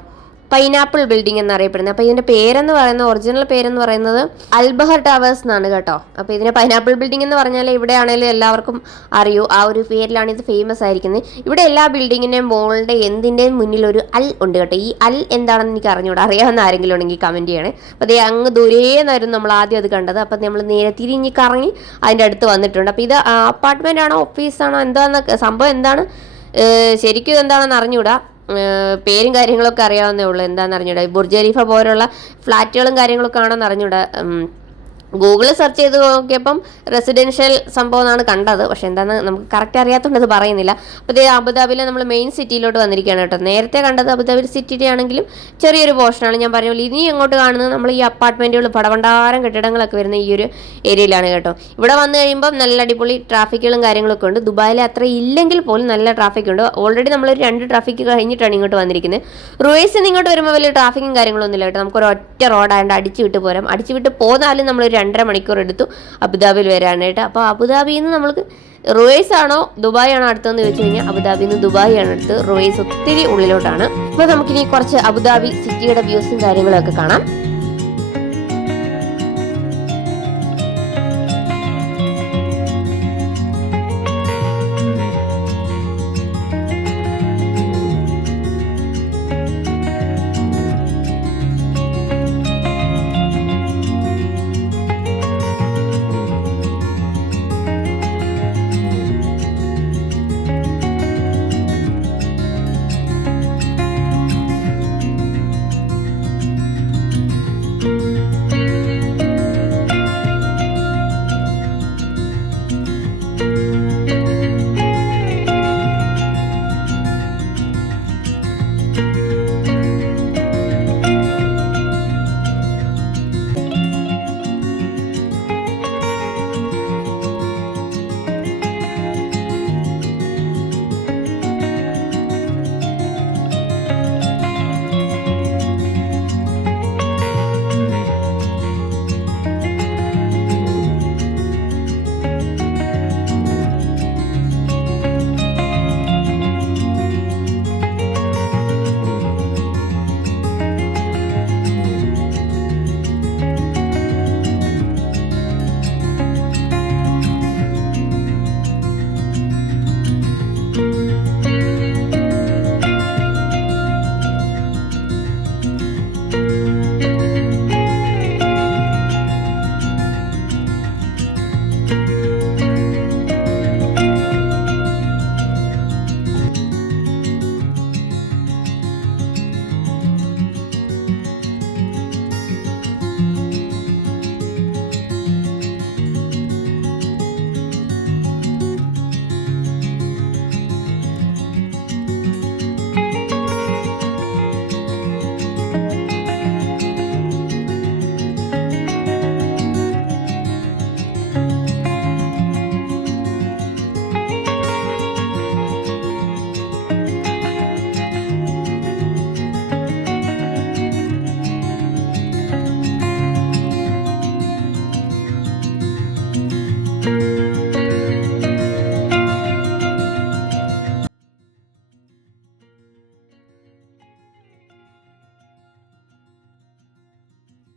പൈനാപ്പിൾ ബിൽഡിംഗ് എന്നറിയപ്പെടുന്നത്. അപ്പോൾ ഇതിൻ്റെ പേരെന്ന് പറയുന്നത്, ഒറിജിനൽ പേരെന്ന് പറയുന്നത് അൽബഹർ ടവേഴ്സ് എന്നാണ് കേട്ടോ. അപ്പോൾ ഇതിനെ പൈനാപ്പിൾ ബിൽഡിംഗ് എന്ന് പറഞ്ഞാൽ ഇവിടെ ആണെങ്കിലും എല്ലാവർക്കും അറിയൂ, ആ ഒരു പേരിലാണ് ഇത് ഫേമസ് ആയിരിക്കുന്നത്. ഇവിടെ എല്ലാ ബിൽഡിങ്ങിൻ്റെയും മോളുടെ എന്തിൻ്റെയും മുന്നിൽ ഒരു അൽ ഉണ്ട് കേട്ടോ. ഈ അൽ എന്താണെന്ന് എനിക്ക് അറിഞ്ഞൂടാ, അറിയാവുന്ന ആരെങ്കിലും ഉണ്ടെങ്കിൽ കമൻറ്റ് ചെയ്യണേ. അപ്പോൾ അങ്ങ് ദൂരേന്നായിരുന്നു നമ്മൾ ആദ്യം അത് കണ്ടത്. അപ്പോൾ നമ്മൾ നേരെ തിരിഞ്ഞ് കറങ്ങി അതിൻ്റെ അടുത്ത് വന്നിട്ടുണ്ട്. അപ്പോൾ ഇത് അപ്പാർട്ട്മെൻ്റ് ആണോ ഓഫീസാണോ എന്താണെന്ന് സംഭവം എന്താണ് ശരിക്കും എന്താണെന്ന് അറിഞ്ഞൂടാ. പേരും കാര്യങ്ങളൊക്കെ അറിയാവുന്നേ ഉള്ളൂ, എന്താണെന്ന് അറിഞ്ഞൂടാ. ബുർജ് ഖലീഫ പോലുള്ള ഫ്ലാറ്റുകളും കാര്യങ്ങളൊക്കെ ആണെന്ന് അറിഞ്ഞൂടാ. ഗൂഗിളിൽ സെർച്ച് ചെയ്ത് നോക്കിയപ്പം റെസിഡൻഷ്യൽ സംഭവം എന്നാണ് കണ്ടത്. പക്ഷെ എന്താണെന്ന് നമുക്ക് കറക്റ്റ് അറിയാത്തതുകൊണ്ട് അത് പറയുന്നില്ല. അപ്പോൾ ഇത് അബുദാബിയിലെ നമ്മൾ മെയിൻ സിറ്റിയിലോട്ട് വന്നിരിക്കുകയാണ് കേട്ടോ. നേരത്തെ കണ്ടത് അബുദാബി സിറ്റി ആണെങ്കിലും ചെറിയൊരു പോർഷനാണ്. ഞാൻ പറഞ്ഞ പോലെ ഇനി അങ്ങോട്ട് കാണുന്നത് നമ്മൾ ഈ അപ്പാർട്ട്മെൻറ്റുകൾ പടവണ്ടാരം കെട്ടിടങ്ങളൊക്കെ വരുന്ന ഈ ഒരു ഏരിയയിലാണ് കേട്ടോ. ഇവിടെ വന്നു കഴിയുമ്പോൾ നല്ല അടിപൊളി ട്രാഫിക്കുകളും കാര്യങ്ങളൊക്കെ ഉണ്ട്. ദുബായിലെ അത്ര ഇല്ലെങ്കിൽ പോലും നല്ല ട്രാഫിക് ഉണ്ട്. ഓൾറെഡി നമ്മളൊരു 2 ട്രാഫിക്ക് കഴിഞ്ഞിട്ടാണ് ഇങ്ങോട്ട് വന്നിരിക്കുന്നത്. റൂവേഴ്സിൽ നിന്ന് ഇങ്ങോട്ട് വരുമ്പോൾ വലിയ ട്രാഫിക്കും കാര്യങ്ങളൊന്നും ഇല്ല കേട്ടോ. നമുക്കൊരു ഒറ്റ റോഡായതുകൊണ്ട് അടിച്ചു വിട്ട് പോരാം. അടിച്ചു വിട്ട് പോന്നാലും നമ്മളൊരു 2.5 മണിക്കൂർ എടുത്തു അബുദാബിയിൽ വരാനായിട്ട്. അപ്പോൾ അബുദാബിയിൽ നിന്ന് നമ്മൾക്ക് റുവൈസ് ആണോ ദുബായ് ആണോ അടുത്തെന്ന് ചോദിച്ചു കഴിഞ്ഞാൽ അബുദാബിയിൽ നിന്ന് ദുബായ് ആണ് അടുത്ത്, റുവൈസ് ഒത്തിരി ഉള്ളിലോട്ടാണ്. അപ്പോൾ നമുക്കിനി കുറച്ച് അബുദാബി സിറ്റിയുടെ വ്യൂസും കാര്യങ്ങളൊക്കെ കാണാം.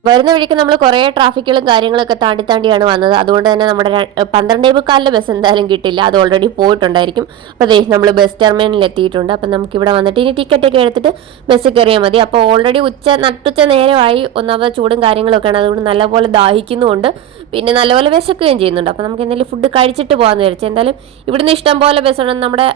വരുന്ന വഴിക്ക് നമ്മൾ കുറേ ട്രാഫിക്കുകളും കാര്യങ്ങളൊക്കെ താണ്ടിയാണ് വന്നത്. അതുകൊണ്ട് തന്നെ നമ്മുടെ 12:45 ബസ് എന്തായാലും കിട്ടില്ല, അത് ഓൾറെഡി പോയിട്ടുണ്ടായിരിക്കും. അപ്പോൾ നമ്മൾ ബസ് ടെർമിനലിൽ എത്തിയിട്ടുണ്ട്. അപ്പം നമുക്കിവിടെ വന്നിട്ട് ഇനി ടിക്കറ്റൊക്കെ എടുത്തിട്ട് ബസ് കയറിയാൽ മതി. അപ്പോൾ ഓൾറെഡി നട്ടുച്ച നേരമായി, ഒന്നാമത് ചൂടും കാര്യങ്ങളൊക്കെയാണ്, അതുകൊണ്ട് നല്ലപോലെ ദാഹിക്കുന്നുമുണ്ട്, പിന്നെ നല്ലപോലെ വിശക്കുകയും ചെയ്യുന്നുണ്ട്. അപ്പോൾ നമുക്ക് എന്തെങ്കിലും ഫുഡ് കഴിച്ചിട്ട് പോകാമെന്ന് വിചാരിച്ചു. എന്തായാലും ഇവിടുന്ന് ഇഷ്ടം പോലെ ബസ്സുണ്ടെന്ന് നമ്മുടെ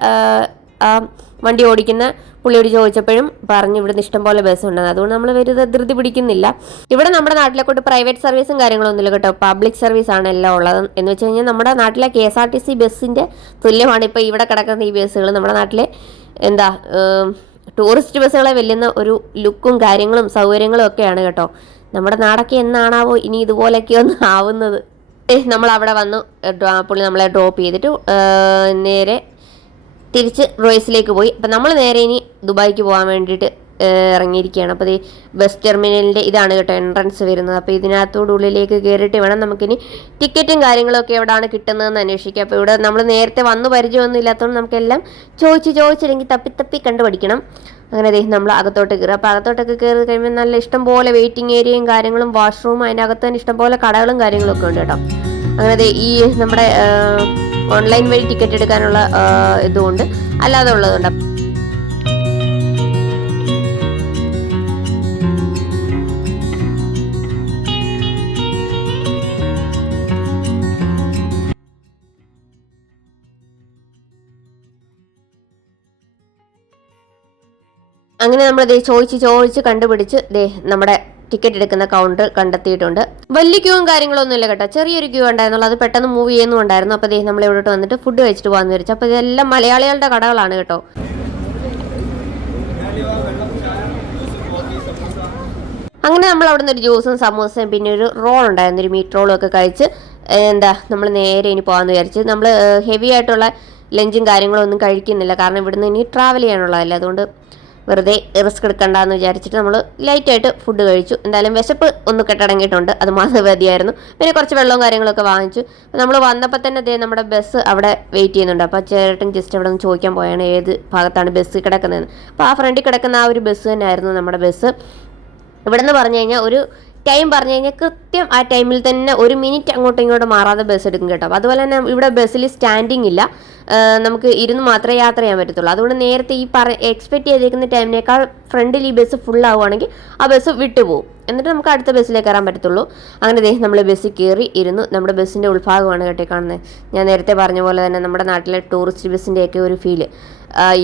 വണ്ടി ഓടിക്കുന്ന പുള്ളിയോട് ചോദിച്ചപ്പോഴും പറഞ്ഞു ഇവിടുന്ന് ഇഷ്ടം പോലെ ബസ് ഉണ്ടെന്ന്. അതുകൊണ്ട് നമ്മൾ വെറുതെ ധൃതി പിടിക്കുന്നില്ല. ഇവിടെ നമ്മുടെ നാട്ടിലെ കൊണ്ട് പ്രൈവറ്റ് സർവീസും കാര്യങ്ങളൊന്നുമില്ല കേട്ടോ, പബ്ലിക് സർവീസ് ആണ് എല്ലാം ഉള്ളത്. എന്ന് വെച്ച് കഴിഞ്ഞാൽ നമ്മുടെ നാട്ടിലെ KSRTC ബസ്സിൻ്റെ തുല്യമാണ് ഇപ്പോൾ ഇവിടെ കിടക്കുന്ന ഈ ബസ്സുകൾ. നമ്മുടെ നാട്ടിലെ ടൂറിസ്റ്റ് ബസ്സുകളെ വെല്ലുന്ന ഒരു ലുക്കും കാര്യങ്ങളും സൗകര്യങ്ങളും ഒക്കെയാണ് കേട്ടോ. നമ്മുടെ നാടൊക്കെ എന്നാണാവോ ഇനി ഇതുപോലെയൊക്കെ ഒന്ന് ആവുന്നത്. നമ്മൾ അവിടെ വന്നു, പുള്ളി നമ്മളെ ഡ്രോപ്പ് ചെയ്തിട്ട് നേരെ തിരിച്ച് റോയ്സിലേക്ക് പോയി. അപ്പം നമ്മൾ നേരെ ഇനി ദുബായിക്ക് പോകാൻ വേണ്ടിയിട്ട് ഇറങ്ങിയിരിക്കുകയാണ്. അപ്പോൾ ഈ ബസ് ടെർമിനലിൻ്റെ ഇതാണ് കേട്ടോ എൻട്രൻസ് വരുന്നത്. അപ്പോൾ ഇതിനകത്തോട് ഉള്ളിലേക്ക് കയറിയിട്ട് വേണം നമുക്കിനി ടിക്കറ്റും കാര്യങ്ങളൊക്കെ എവിടെയാണ് കിട്ടുന്നതെന്ന് അന്വേഷിക്കുക. അപ്പോൾ ഇവിടെ നമ്മൾ നേരത്തെ വന്ന് പരിചയമൊന്നും ഇല്ലാത്തതുകൊണ്ട് നമുക്കെല്ലാം ചോദിച്ചില്ലെങ്കിൽ തപ്പി കണ്ടുപഠിക്കണം. അങ്ങനെ നമ്മൾ അകത്തോട്ട് കയറുക. അപ്പോൾ അകത്തോട്ടൊക്കെ കയറി കഴിയുമ്പോൾ നല്ല ഇഷ്ടം പോലെ വെയിറ്റിംഗ് ഏരിയയും കാര്യങ്ങളും വാഷ്റൂമും അതിൻ്റെ അകത്ത് തന്നെ ഇഷ്ടംപോലെ കടകളും കാര്യങ്ങളൊക്കെ ഉണ്ട് കേട്ടോ. അങ്ങനെ ഈ നമ്മുടെ ഓൺലൈൻ വഴി ടിക്കറ്റ് എടുക്കാനുള്ള ഇതുകൊണ്ട് അല്ലാതെ ഉള്ളതുണ്ട്. അങ്ങനെ നമ്മൾ ചോദിച്ച് കണ്ടുപിടിച്ച് നമ്മുടെ ടിക്കറ്റ് എടുക്കുന്ന കൗണ്ടർ കണ്ടെത്തിയിട്ടുണ്ട്. വലിയ ക്യൂവും കാര്യങ്ങളൊന്നും ഇല്ല കേട്ടോ, ചെറിയൊരു ക്യൂ ഉണ്ടായിരുന്നുള്ളൂ, അത് പെട്ടെന്ന് മൂവ് ചെയ്യുന്നുണ്ടായിരുന്നു. അപ്പോൾ നമ്മൾ ഇവിടോട്ട് വന്നിട്ട് ഫുഡ് കഴിച്ചിട്ട് പോകാമെന്ന് വിചാരിച്ചു. അപ്പോൾ ഇതെല്ലാം മലയാളികളുടെ കടകളാണ് കേട്ടോ. അങ്ങനെ നമ്മൾ അവിടെ നിന്ന് ഒരു ജ്യൂസും സമൂസയും പിന്നെ ഒരു റോൾ ഉണ്ടായിരുന്നു, ഒരു മീറ്റ് റോളും ഒക്കെ കഴിച്ച് നമ്മൾ നേരെ ഇനി പോകാമെന്ന് വിചാരിച്ച്. നമ്മൾ ഹെവി ആയിട്ടുള്ള ലഞ്ചും കാര്യങ്ങളൊന്നും കഴിക്കുന്നില്ല, കാരണം ഇവിടുന്ന് ഇനി ട്രാവൽ ചെയ്യാനുള്ളതല്ല. അതുകൊണ്ട് വെറുതെ റിസ്ക് എടുക്കണ്ടെന്ന് വിചാരിച്ചിട്ട് നമ്മൾ ലൈറ്റായിട്ട് ഫുഡ് കഴിച്ചു. എന്തായാലും വിശപ്പ് ഒന്ന് കെട്ടടങ്ങിയിട്ടുണ്ട്, അത് മാത്രം മതിയായിരുന്നു. പിന്നെ കുറച്ച് വെള്ളവും കാര്യങ്ങളൊക്കെ വാങ്ങിച്ചു. നമ്മൾ വന്നപ്പോൾ തന്നെ അതേ നമ്മുടെ ബസ് അവിടെ വെയിറ്റ് ചെയ്യുന്നുണ്ട്. അപ്പോൾ ചേട്ടൻ ജസ്റ്റ് അവിടെ നിന്ന് ചോദിക്കാൻ പോയാണ് ഏത് ഭാഗത്താണ് ബസ് കിടക്കുന്നതെന്ന്. അപ്പോൾ ആ ഫ്രണ്ടിൽ കിടക്കുന്ന ആ ഒരു ബസ് തന്നെയായിരുന്നു നമ്മുടെ ബസ്. ഇവിടെ നിന്ന് പറഞ്ഞു കഴിഞ്ഞാൽ ഒരു ടൈം പറഞ്ഞു കഴിഞ്ഞാൽ കൃത്യം ആ ടൈമിൽ തന്നെ 1 മിനിറ്റ് അങ്ങോട്ടും ഇങ്ങോട്ടും മാറാതെ ബസ് എടുക്കും കേട്ടോ. അതുപോലെ തന്നെ ഇവിടെ ബസ്സിൽ സ്റ്റാൻഡിങ് ഇല്ല, നമുക്ക് ഇരുന്ന് മാത്രമേ യാത്ര ചെയ്യാൻ പറ്റത്തുള്ളൂ. അതുകൊണ്ട് നേരത്തെ ഈ എക്സ്പെക്ട് ചെയ്തിരിക്കുന്ന ടൈമിനേക്കാൾ ഫ്രണ്ടിൽ ഈ ബസ് ഫുൾ ആവുകയാണെങ്കിൽ ആ ബസ് വിട്ടുപോകും, എന്നിട്ട് നമുക്ക് അടുത്ത ബസ്സിലേക്ക് കയറാൻ പറ്റത്തുള്ളൂ. അങ്ങനെ നമ്മൾ ബസ്സിൽ കയറി ഇരുന്നു. നമ്മുടെ ബസ്സിൻ്റെ ഉൾഭാഗമാണ് കേട്ടോ കാണുന്നത്. ഞാൻ നേരത്തെ പറഞ്ഞ പോലെ തന്നെ നമ്മുടെ നാട്ടിലെ ടൂറിസ്റ്റ് ബസ്സിൻ്റെയൊക്കെ ഒരു ഫീല്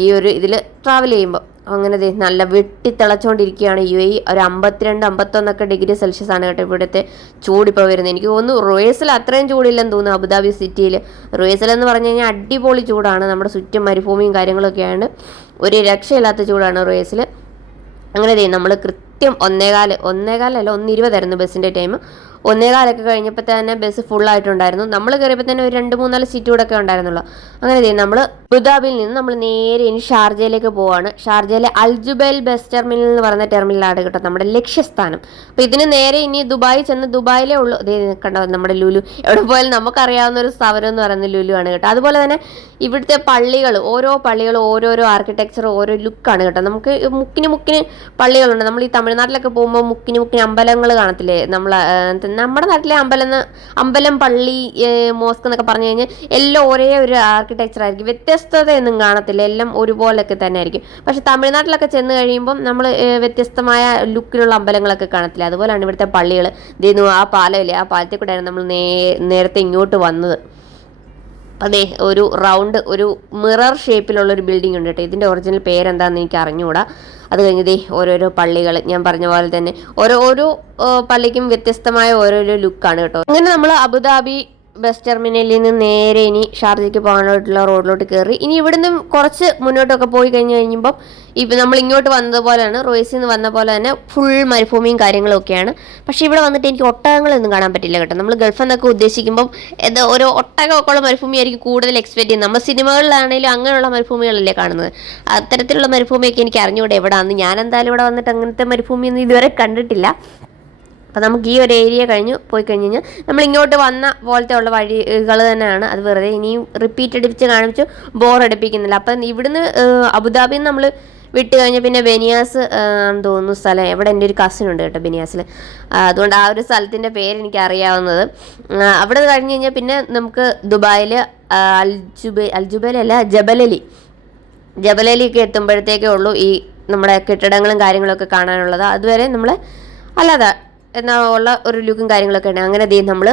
ഈ ഒരു ഇതിൽ ട്രാവൽ ചെയ്യുമ്പോൾ. അങ്ങനെ നല്ല വെട്ടിത്തിളച്ചുകൊണ്ടിരിക്കുകയാണ് UAE. ഒരു 52-51 ഡിഗ്രി സെൽഷ്യസ് ആണ് കേട്ടോ ഇവിടുത്തെ ചൂടിപ്പോൾ വരുന്നത്. എനിക്ക് തോന്നുന്നു റുവേസിൽ അത്രയും ചൂടില്ലെന്ന് തോന്നുന്നു അബുദാബി സിറ്റിയിൽ. റുവേസിൽ എന്ന് പറഞ്ഞു കഴിഞ്ഞാൽ അടിപൊളി ചൂടാണ്, നമ്മുടെ ചുറ്റും മരുഭൂമിയും കാര്യങ്ങളൊക്കെയാണ്, ഒരു രക്ഷയില്ലാത്ത ചൂടാണ് റുവേസിൽ. അങ്ങനെ നമ്മൾ കൃത്യം 1:20 ബസ്സിൻ്റെ ടൈം. 1:15 കഴിഞ്ഞപ്പോൾ തന്നെ ബസ് ഫുള്ളായിട്ടുണ്ടായിരുന്നു. നമ്മൾ കയറിയപ്പോൾ തന്നെ ഒരു 2-3-4 സീറ്റ് കൂടെ ഒക്കെ ഉണ്ടായിരുന്നുള്ളൂ. അങ്ങനെ നമ്മൾ അബുദാബിയിൽ നിന്ന് നമ്മൾ നേരെ ഇനി ഷാർജയിലേക്ക് പോവാണ്. ഷാർജയിലെ അൽജുബൈൽ ബസ് ടെർമിനൽ എന്ന് പറയുന്ന ടെർമിനലാണ് കേട്ടോ നമ്മുടെ ലക്ഷ്യസ്ഥാനം. അപ്പോൾ ഇതിന് നേരെ ഇനി ദുബായി ചെന്ന് ദുബായിലേ ഉള്ളൂ. കണ്ടോ നമ്മുടെ ലുലു, എവിടെ പോയാലും നമുക്കറിയാവുന്ന ഒരു സ്ഥാപനം എന്ന് പറയുന്നത് ലുലു ആണ് കേട്ടോ. അതുപോലെ തന്നെ ഇവിടുത്തെ പള്ളികൾ, ഓരോ പള്ളികളും ഓരോരോ ആർക്കിടെക്ചർ, ഓരോ ലുക്കാണ് കേട്ടോ. നമുക്ക് മുക്കിന് പള്ളികളുണ്ട്. നമ്മൾ ഈ തമിഴ്നാട്ടിലൊക്കെ പോകുമ്പോൾ മുക്കിന് അമ്പലങ്ങൾ കാണത്തില്ലേ, നമ്മുടെ നാട്ടിലെ അമ്പലം, പള്ളി, മോസ്ക് എന്നൊക്കെ പറഞ്ഞു കഴിഞ്ഞാൽ എല്ലാം ഒരേ ഒരു ആർക്കിടെക്ചർ ആയിരിക്കും, വ്യത്യസ്തതയൊന്നും കാണത്തില്ല, എല്ലാം ഒരുപോലൊക്കെ തന്നെ ആയിരിക്കും. പക്ഷെ തമിഴ്നാട്ടിലൊക്കെ ചെന്ന് കഴിയുമ്പം നമ്മൾ വ്യത്യസ്തമായ ലുക്കിലുള്ള അമ്പലങ്ങളൊക്കെ കാണത്തില്ല. അതുപോലെയാണ് ഇവിടുത്തെ പള്ളികൾ. ആ പാലമില്ലേ, ആ പാലത്തിൽ കൂടെയാണ് നമ്മൾ നേരത്തെ ഇങ്ങോട്ട് വന്നത്. അതെ, ഒരു റൗണ്ട്, ഒരു മിറർ ഷേപ്പിലുള്ളൊരു ബിൽഡിംഗ് ഉണ്ട് കേട്ടോ. ഇതിൻ്റെ ഒറിജിനൽ പേരെന്താണെന്ന് എനിക്ക് അറിഞ്ഞുകൂടാ. അത് കഴിഞ്ഞ് ഓരോരോ പള്ളികൾ, ഞാൻ പറഞ്ഞ പോലെ തന്നെ ഓരോ പള്ളിക്കും വ്യത്യസ്തമായ ഓരോരോ ലുക്കാണ് കേട്ടോ. അങ്ങനെ നമ്മൾ അബുദാബി ബസ് ടെർമിനലിൽ നിന്ന് നേരെ ഇനി ഷാർജയ്ക്ക് പോകാനായിട്ടുള്ള റോഡിലോട്ട് കയറി. ഇനി ഇവിടുന്ന് കുറച്ച് മുന്നോട്ടൊക്കെ പോയി കഴിയുമ്പോൾ ഇപ്പം നമ്മൾ ഇങ്ങോട്ട് വന്നതുപോലെയാണ്, റോയ്സിൽ നിന്ന് വന്ന പോലെ തന്നെ ഫുൾ മരുഭൂമിയും കാര്യങ്ങളൊക്കെയാണ്. പക്ഷേ ഇവിടെ വന്നിട്ട് എനിക്ക് ഒട്ടകങ്ങളൊന്നും കാണാൻ പറ്റില്ല കേട്ടോ. നമ്മൾ ഗൾഫ് എന്നൊക്കെ ഉദ്ദേശിക്കുമ്പോൾ ഓരോ ഒട്ടകമൊക്കെ ഉള്ള മരുഭൂമിയായിരിക്കും കൂടുതൽ എക്സ്പെക്ട് ചെയ്യുന്നത്. നമ്മൾ സിനിമകളിലാണെങ്കിലും അങ്ങനെയുള്ള മരുഭൂമികളല്ലേ കാണുന്നത്. അത്തരത്തിലുള്ള മരുഭൂമിയൊക്കെ എനിക്ക് അറിഞ്ഞുകൂടെ എവിടെയാണെന്ന്. ഞാൻ എന്തായാലും ഇവിടെ വന്നിട്ട് അങ്ങനത്തെ മരുഭൂമിയൊന്നും ഇതുവരെ കണ്ടിട്ടില്ല. അപ്പോൾ നമുക്ക് ഈ ഒരു ഏരിയ പോയി കഴിഞ്ഞ് കഴിഞ്ഞാൽ നമ്മൾ ഇങ്ങോട്ട് വന്ന പോലത്തെ ഉള്ള വഴികൾ തന്നെയാണ്. അത് വെറുതെ ഇനിയും റിപ്പീറ്റ് അടിപ്പിച്ച് കാണിച്ചു ബോറടിപ്പിക്കുന്നില്ല. അപ്പം ഇവിടുന്ന് അബുദാബിയിൽ നിന്ന് നമ്മൾ വിട്ട് കഴിഞ്ഞാൽ പിന്നെ ബനിയാസ് തോന്നുന്നു സ്ഥലം. എവിടെ എൻ്റെ ഒരു കസിൻ ഉണ്ട് കേട്ടോ ബനിയാസിൽ, അതുകൊണ്ട് ആ ഒരു സ്ഥലത്തിൻ്റെ പേര് എനിക്ക് അറിയാവുന്നത്. അവിടെ കഴിഞ്ഞ് കഴിഞ്ഞാൽ പിന്നെ നമുക്ക് ദുബായിൽ അൽജുബൈലല്ല ജബലലിക്ക് എത്തുമ്പോഴത്തേക്കേ ഉള്ളൂ ഈ നമ്മുടെ കെട്ടിടങ്ങളും കാര്യങ്ങളൊക്കെ കാണാനുള്ളത്. അതുവരെ നമ്മൾ അല്ലാതെ എന്നുള്ള ഒരു ലുക്കും കാര്യങ്ങളൊക്കെ ഉണ്ട്. അങ്ങനെ നമ്മൾ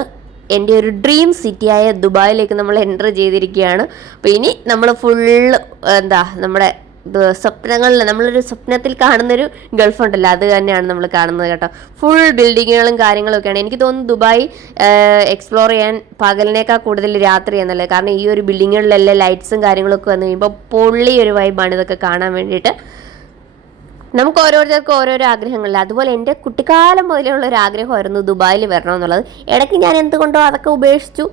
എൻ്റെ ഒരു ഡ്രീം സിറ്റിയായ ദുബായിലേക്ക് നമ്മൾ എൻ്റർ ചെയ്തിരിക്കുകയാണ്. അപ്പോൾ ഇനി നമ്മൾ ഫുള്ള് നമ്മുടെ സ്വപ്നങ്ങളിൽ, നമ്മളൊരു സ്വപ്നത്തിൽ കാണുന്നൊരു ഗൾഫ് ഉണ്ടല്ലോ, അത് തന്നെയാണ് നമ്മൾ കാണുന്നത് കേട്ടോ. ഫുൾ ബിൽഡിങ്ങുകളും കാര്യങ്ങളൊക്കെയാണ്. എനിക്ക് തോന്നുന്നു ദുബായ് എക്സ്പ്ലോർ ചെയ്യാൻ പകലിനേക്കാൾ കൂടുതൽ രാത്രി എന്നല്ലേ. കാരണം ഈ ഒരു ബിൽഡിങ്ങുകളിലെല്ലാം ലൈറ്റ്സും കാര്യങ്ങളൊക്കെ വന്നു കഴിയുമ്പോൾ പൊള്ളി ഒരു വൈബാണ് ഇതൊക്കെ കാണാൻ വേണ്ടിയിട്ട്. നമുക്ക് ഓരോരുത്തർക്കും ഓരോരോ ആഗ്രഹങ്ങളില്ല. അതുപോലെ എൻ്റെ കുട്ടിക്കാലം മുതലുള്ള ഒരു ആഗ്രഹമായിരുന്നു ദുബായിൽ വരണമെന്നുള്ളത്. ഇടയ്ക്ക് ഞാൻ എന്തുകൊണ്ടോ അതൊക്കെ ഉപേക്ഷിച്ചു.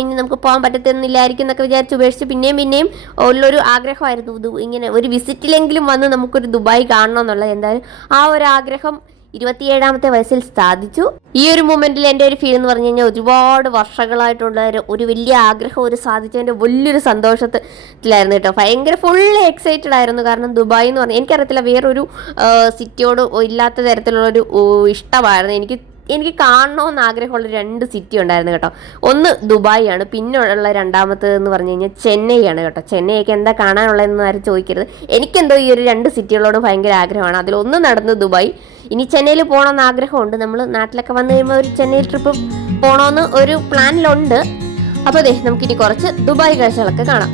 ഇനി നമുക്ക് പോകാൻ പറ്റത്തൊന്നുമില്ലായിരിക്കും എന്നൊക്കെ വിചാരിച്ച് ഉപേക്ഷിച്ചു. പിന്നെയും ഉള്ളൊരു ആഗ്രഹമായിരുന്നു ഇങ്ങനെ ഒരു വിസിറ്റിലെങ്കിലും വന്ന് നമുക്കൊരു ദുബായ് കാണണമെന്നുള്ളത്. എന്തായാലും ആ ഒരു ആഗ്രഹം 27ാമത്തെ വയസ്സിൽ സാധിച്ചു. ഈ ഒരു മൊമെന്റിൽ എൻ്റെ ഒരു ഫീൽ എന്ന് പറഞ്ഞു കഴിഞ്ഞാൽ ഒരുപാട് വർഷങ്ങളായിട്ടുള്ള ഒരു വലിയ ആഗ്രഹം ഒരു സാധിച്ചതിൻ്റെ വലിയൊരു സന്തോഷത്തിലായിരുന്നു കേട്ടോ. ഭയങ്കര ഫുള്ള് എക്സൈറ്റഡ് ആയിരുന്നു. കാരണം ദുബായ് എന്ന് പറഞ്ഞാൽ എനിക്കറിയത്തില്ല, വേറൊരു സിറ്റിയോട് ഇല്ലാത്ത തരത്തിലുള്ളൊരു ഇഷ്ടമായിരുന്നു. എനിക്ക് കാണണമെന്ന് ആഗ്രഹമുള്ള 2 സിറ്റി ഉണ്ടായിരുന്നു കേട്ടോ. ഒന്ന് ദുബായ് ആണ്, പിന്നെ ഉള്ള രണ്ടാമത്തേത് എന്ന് പറഞ്ഞു കഴിഞ്ഞാൽ ചെന്നൈ ആണ് കേട്ടോ. ചെന്നൈയൊക്കെ എന്താ കാണാനുള്ളതെന്ന് ആരും ചോദിക്കരുത്. എനിക്കെന്തോ ഈ ഒരു 2 സിറ്റികളോട് ഭയങ്കര ആഗ്രഹമാണ്. അതിലൊന്ന് നടന്ന് ദുബായ്. ഇനി ചെന്നൈയിൽ പോകണമെന്ന് ആഗ്രഹമുണ്ട്. നമ്മൾ നാട്ടിലൊക്കെ വന്നു കഴിയുമ്പോൾ ഒരു ചെന്നൈ ട്രിപ്പ് പോകണമെന്ന് ഒരു പ്ലാനിലുണ്ട്. അപ്പോൾ നമുക്കിനി കുറച്ച് ദുബായ് കാഴ്ചകളൊക്കെ കാണാം.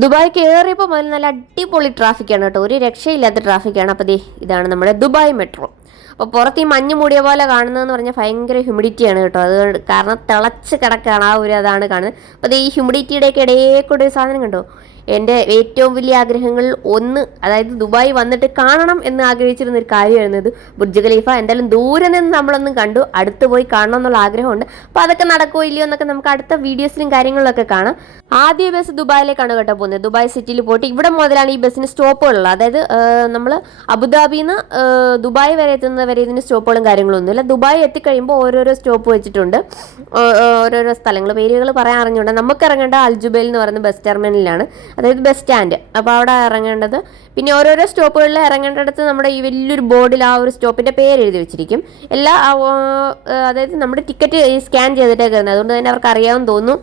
ദുബായ് കയറിയപ്പോൾ മുതൽ നല്ല അടിപൊളി ട്രാഫിക്കാണ് കേട്ടോ, ഒരു രക്ഷയില്ലാത്ത ട്രാഫിക്കാണ്. അപ്പോൾ ഇതാണ് നമ്മുടെ ദുബായ് മെട്രോ. അപ്പോൾ പുറത്ത് ഈ മഞ്ഞ് മൂടിയ പോലെ കാണുന്നതെന്ന് പറഞ്ഞാൽ ഭയങ്കര ഹ്യൂമിഡിറ്റിയാണ് കേട്ടോ, അത് കാരണം തിളച്ച് കിടക്കുകയാണ്, ആ ഒരു അതാണ് കാണുന്നത്. അപ്പോൾ ഈ ഹ്യൂമിഡിറ്റിയുടെയൊക്കെ ഇടയിൽ കൂടെ ഒരു സാധനം കണ്ടോ, എൻ്റെ ഏറ്റവും വലിയ ആഗ്രഹങ്ങളിൽ ഒന്ന്, അതായത് ദുബായ് വന്നിട്ട് കാണണം എന്ന് ആഗ്രഹിച്ചിരുന്ന ഒരു കാര്യമായിരുന്നു ഇത്, ബുർജ് ഖലീഫ. എന്തായാലും ദൂരെ നിന്ന് നമ്മളൊന്നും കണ്ടു, അടുത്ത് പോയി കാണണം എന്നുള്ള ആഗ്രഹമുണ്ട്. അപ്പോൾ അതൊക്കെ നടക്കുമോ ഇല്ലയോ എന്നൊക്കെ നമുക്ക് അടുത്ത വീഡിയോസിലും കാര്യങ്ങളിലൊക്കെ കാണാം. ആദ്യ ബസ് ദുബായിലേക്കാണ് കേട്ടോ പോകുന്നത്. ദുബായ് സിറ്റിയിൽ പോയിട്ട് ഇവിടെ മുതലാണ് ഈ ബസ്സിന് സ്റ്റോപ്പുകളുള്ളത്. അതായത് നമ്മൾ അബുദാബിയിൽ നിന്ന് ദുബായ് വരെ എത്തുന്നത് വരെ ഇതിന് സ്റ്റോപ്പുകളും കാര്യങ്ങളൊന്നുമില്ല. ദുബായ് എത്തിക്കഴിയുമ്പോൾ ഓരോരോ സ്റ്റോപ്പ് വെച്ചിട്ടുണ്ട്, ഓരോരോ സ്ഥലങ്ങൾ, പേരുകൾ പറയാൻ അറിഞ്ഞുകൊണ്ട്. നമുക്ക് ഇറങ്ങേണ്ട അൽജുബൈൽ എന്ന് പറയുന്ന ബസ് ടെർമിനലാണ്, അതായത് ബസ് സ്റ്റാൻഡ്. അപ്പോൾ അവിടെ ഇറങ്ങേണ്ടത്, പിന്നെ ഓരോരോ സ്റ്റോപ്പുകളിൽ ഇറങ്ങേണ്ടടുത്ത് നമ്മുടെ ഈ വലിയൊരു ബോർഡിൽ ആ ഒരു സ്റ്റോപ്പിൻ്റെ പേര് എഴുതി വെച്ചിരിക്കും. അതായത് നമ്മുടെ ടിക്കറ്റ് സ്കാൻ ചെയ്തിട്ടേ കയറുന്നത്, അതുകൊണ്ട് തന്നെ അവർക്ക് അറിയാമെന്ന് തോന്നുന്നു.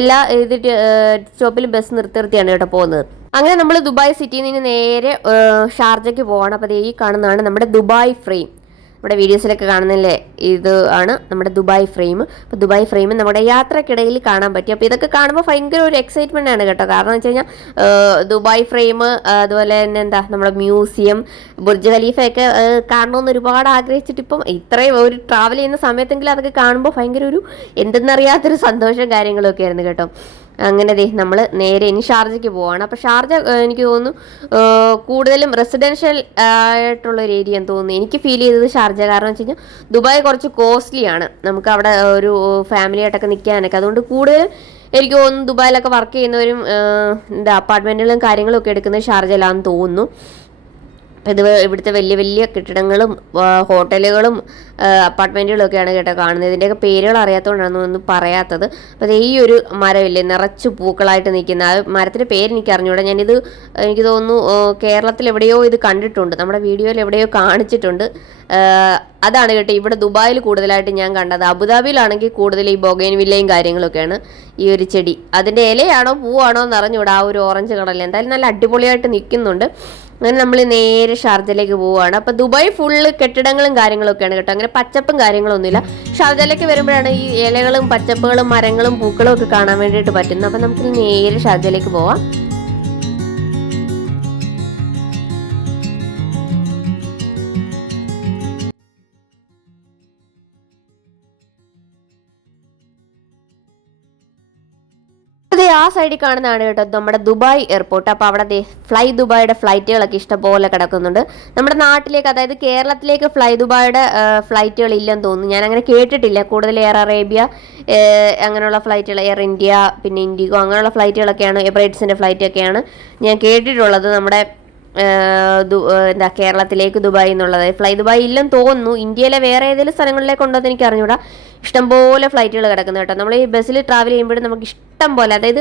എല്ലാ സ്റ്റോപ്പിലും ബസ് നിർത്തിയാണ് കേട്ടോ പോകുന്നത്. അങ്ങനെ നമ്മൾ ദുബായ് സിറ്റിയിൽ നിന്ന് നേരെ ഷാർജയ്ക്ക് പോവാണ്. അപ്പോൾ ഈ കാണുന്നതാണ് നമ്മുടെ ദുബായ് ഫ്രെയിം. നമ്മുടെ വീഡിയോസിലൊക്കെ കാണുന്നില്ലേ, ഇത് ആണ് നമ്മുടെ ദുബായ് ഫ്രെയിം. അപ്പോൾ ദുബായ് ഫ്രെയിം നമ്മുടെ യാത്രക്കിടയിൽ കാണാൻ പറ്റി. അപ്പോൾ ഇതൊക്കെ കാണുമ്പോൾ ഭയങ്കര ഒരു എക്സൈറ്റ്മെൻ്റ് ആണ് കേട്ടോ, കാരണം എന്ന് വെച്ച് കഴിഞ്ഞാൽ ദുബായ് ഫ്രെയിം, അതുപോലെ തന്നെ നമ്മുടെ മ്യൂസിയം, ബുർജ് ഖലീഫയൊക്കെ കാണണമെന്ന് ഒരുപാട് ആഗ്രഹിച്ചിട്ട് ഇപ്പം ഇത്രയും ഒരു ട്രാവൽ ചെയ്യുന്ന സമയത്തെങ്കിലും അതൊക്കെ കാണുമ്പോൾ ഭയങ്കര ഒരു എന്തെന്നറിയാത്തൊരു സന്തോഷം കാര്യങ്ങളൊക്കെ ആയിരുന്നു കേട്ടോ. അങ്ങനെ നമ്മൾ നേരെ ഇനി ഷാർജയ്ക്ക് പോവാണ്. അപ്പോൾ ഷാർജ എനിക്ക് തോന്നുന്നു കൂടുതലും റെസിഡൻഷ്യൽ ആയിട്ടുള്ളൊരു ഏരിയ എന്ന് തോന്നുന്നു എനിക്ക് ഫീൽ ചെയ്തത് ഷാർജ. കാരണം വെച്ച് കഴിഞ്ഞാൽ ദുബായ് കുറച്ച് കോസ്റ്റ്ലിയാണ്, നമുക്ക് അവിടെ ഒരു ഫാമിലി ആയിട്ടൊക്കെ നിൽക്കാനൊക്കെ. അതുകൊണ്ട് കൂടുതലും എനിക്ക് തോന്നുന്നു ദുബായിലൊക്കെ വർക്ക് ചെയ്യുന്നവരും അപ്പാർട്ട്മെൻറ്റുകളും കാര്യങ്ങളും ഒക്കെ എടുക്കുന്നത് ഷാർജയിലാണെന്ന് തോന്നുന്നു. ഇത് ഇവിടുത്തെ വലിയ വലിയ കെട്ടിടങ്ങളും ഹോട്ടലുകളും അപ്പാർട്ട്മെൻറ്റുകളും ഒക്കെയാണ് കേട്ടോ കാണുന്നത്. ഇതിൻ്റെയൊക്കെ പേരുകൾ അറിയാത്തതുകൊണ്ടാണ് ഒന്നും പറയാത്തത്. അപ്പോൾ ഈ ഒരു മരമില്ലേ, നിറച്ച് പൂക്കളായിട്ട് നിൽക്കുന്ന ആ മരത്തിൻ്റെ പേര് എനിക്ക് അറിഞ്ഞൂടാ. ഞാനിത് എനിക്ക് തോന്നുന്നു കേരളത്തിൽ എവിടെയോ ഇത് കണ്ടിട്ടുണ്ട്, നമ്മുടെ വീഡിയോയിൽ എവിടെയോ കാണിച്ചിട്ടുണ്ട്. അതാണ് കേട്ടോ ഇവിടെ ദുബായിൽ കൂടുതലായിട്ട് ഞാൻ കണ്ടത്. അബുദാബിയിലാണെങ്കിൽ കൂടുതൽ ഈ ബൊഗൈൻവില്ലയും കാര്യങ്ങളൊക്കെയാണ് ഈ ഒരു ചെടി. അതിൻ്റെ ഇലയാണോ പൂവാണോ എന്ന് അറിഞ്ഞൂടാ, ആ ഒരു ഓറഞ്ച് കളറിൽ. എന്തായാലും നല്ല അടിപൊളിയായിട്ട് നിൽക്കുന്നുണ്ട്. അങ്ങനെ നമ്മൾ നേരെ ഷാർജയിലേക്ക് പോവുകയാണ്. അപ്പോൾ ദുബായ് ഫുള്ള് കെട്ടിടങ്ങളും കാര്യങ്ങളൊക്കെയാണ് കേട്ടോ, അങ്ങനെ പച്ചപ്പും കാര്യങ്ങളൊന്നുമില്ല. ഷാർജയിലേക്ക് വരുമ്പോഴാണ് ഈ ഇലകളും പച്ചപ്പുകളും മരങ്ങളും പൂക്കളും ഒക്കെ കാണാൻ വേണ്ടിയിട്ട് പറ്റുന്നത്. അപ്പോൾ നമുക്ക് നേരെ ഷാർജയിലേക്ക് പോവാം. അതെ, ആ സൈഡിൽ കാണുന്നതാണ് കേട്ടോ നമ്മുടെ ദുബായ് എയർപോർട്ട്. അപ്പോൾ അവിടെ ഫ്ലൈ ദുബായിയുടെ ഫ്ലൈറ്റുകളൊക്കെ ഇഷ്ടംപോലെ കിടക്കുന്നുണ്ട്. നമ്മുടെ നാട്ടിലേക്ക്, അതായത് കേരളത്തിലേക്ക് ഫ്ലൈ ദുബായിയുടെ ഫ്ലൈറ്റുകൾ ഇല്ലെന്ന് തോന്നുന്നു, ഞാൻ അങ്ങനെ കേട്ടിട്ടില്ല. കൂടുതൽ എയർ അറേബ്യ അങ്ങനെയുള്ള ഫ്ലൈറ്റുകൾ, എയർ ഇന്ത്യ, പിന്നെ ഇൻഡിഗോ അങ്ങനെയുള്ള ഫ്ലൈറ്റുകളൊക്കെയാണ്, എമിറേറ്റ്സിൻ്റെ ഫ്ലൈറ്റൊക്കെയാണ് ഞാൻ കേട്ടിട്ടുള്ളത്. നമ്മുടെ കേരളത്തിലേക്ക് ദുബായ് എന്നുള്ളത് ഫ്ലൈ ദുബായ് ഇല്ലെന്ന് തോന്നുന്നു. ഇന്ത്യയിലെ വേറെ ഏതെങ്കിലും സ്ഥലങ്ങളിലേക്ക് ഉണ്ടോ എന്ന് എനിക്ക് അറിഞ്ഞൂടാ. ഇഷ്ടംപോലെ ഫ്ലൈറ്റുകൾ കിടക്കുന്നു കേട്ടോ. നമ്മൾ ഈ ബസ്സിൽ ട്രാവൽ ചെയ്യുമ്പോഴും നമുക്ക് ഇഷ്ടം പോലെ, അതായത്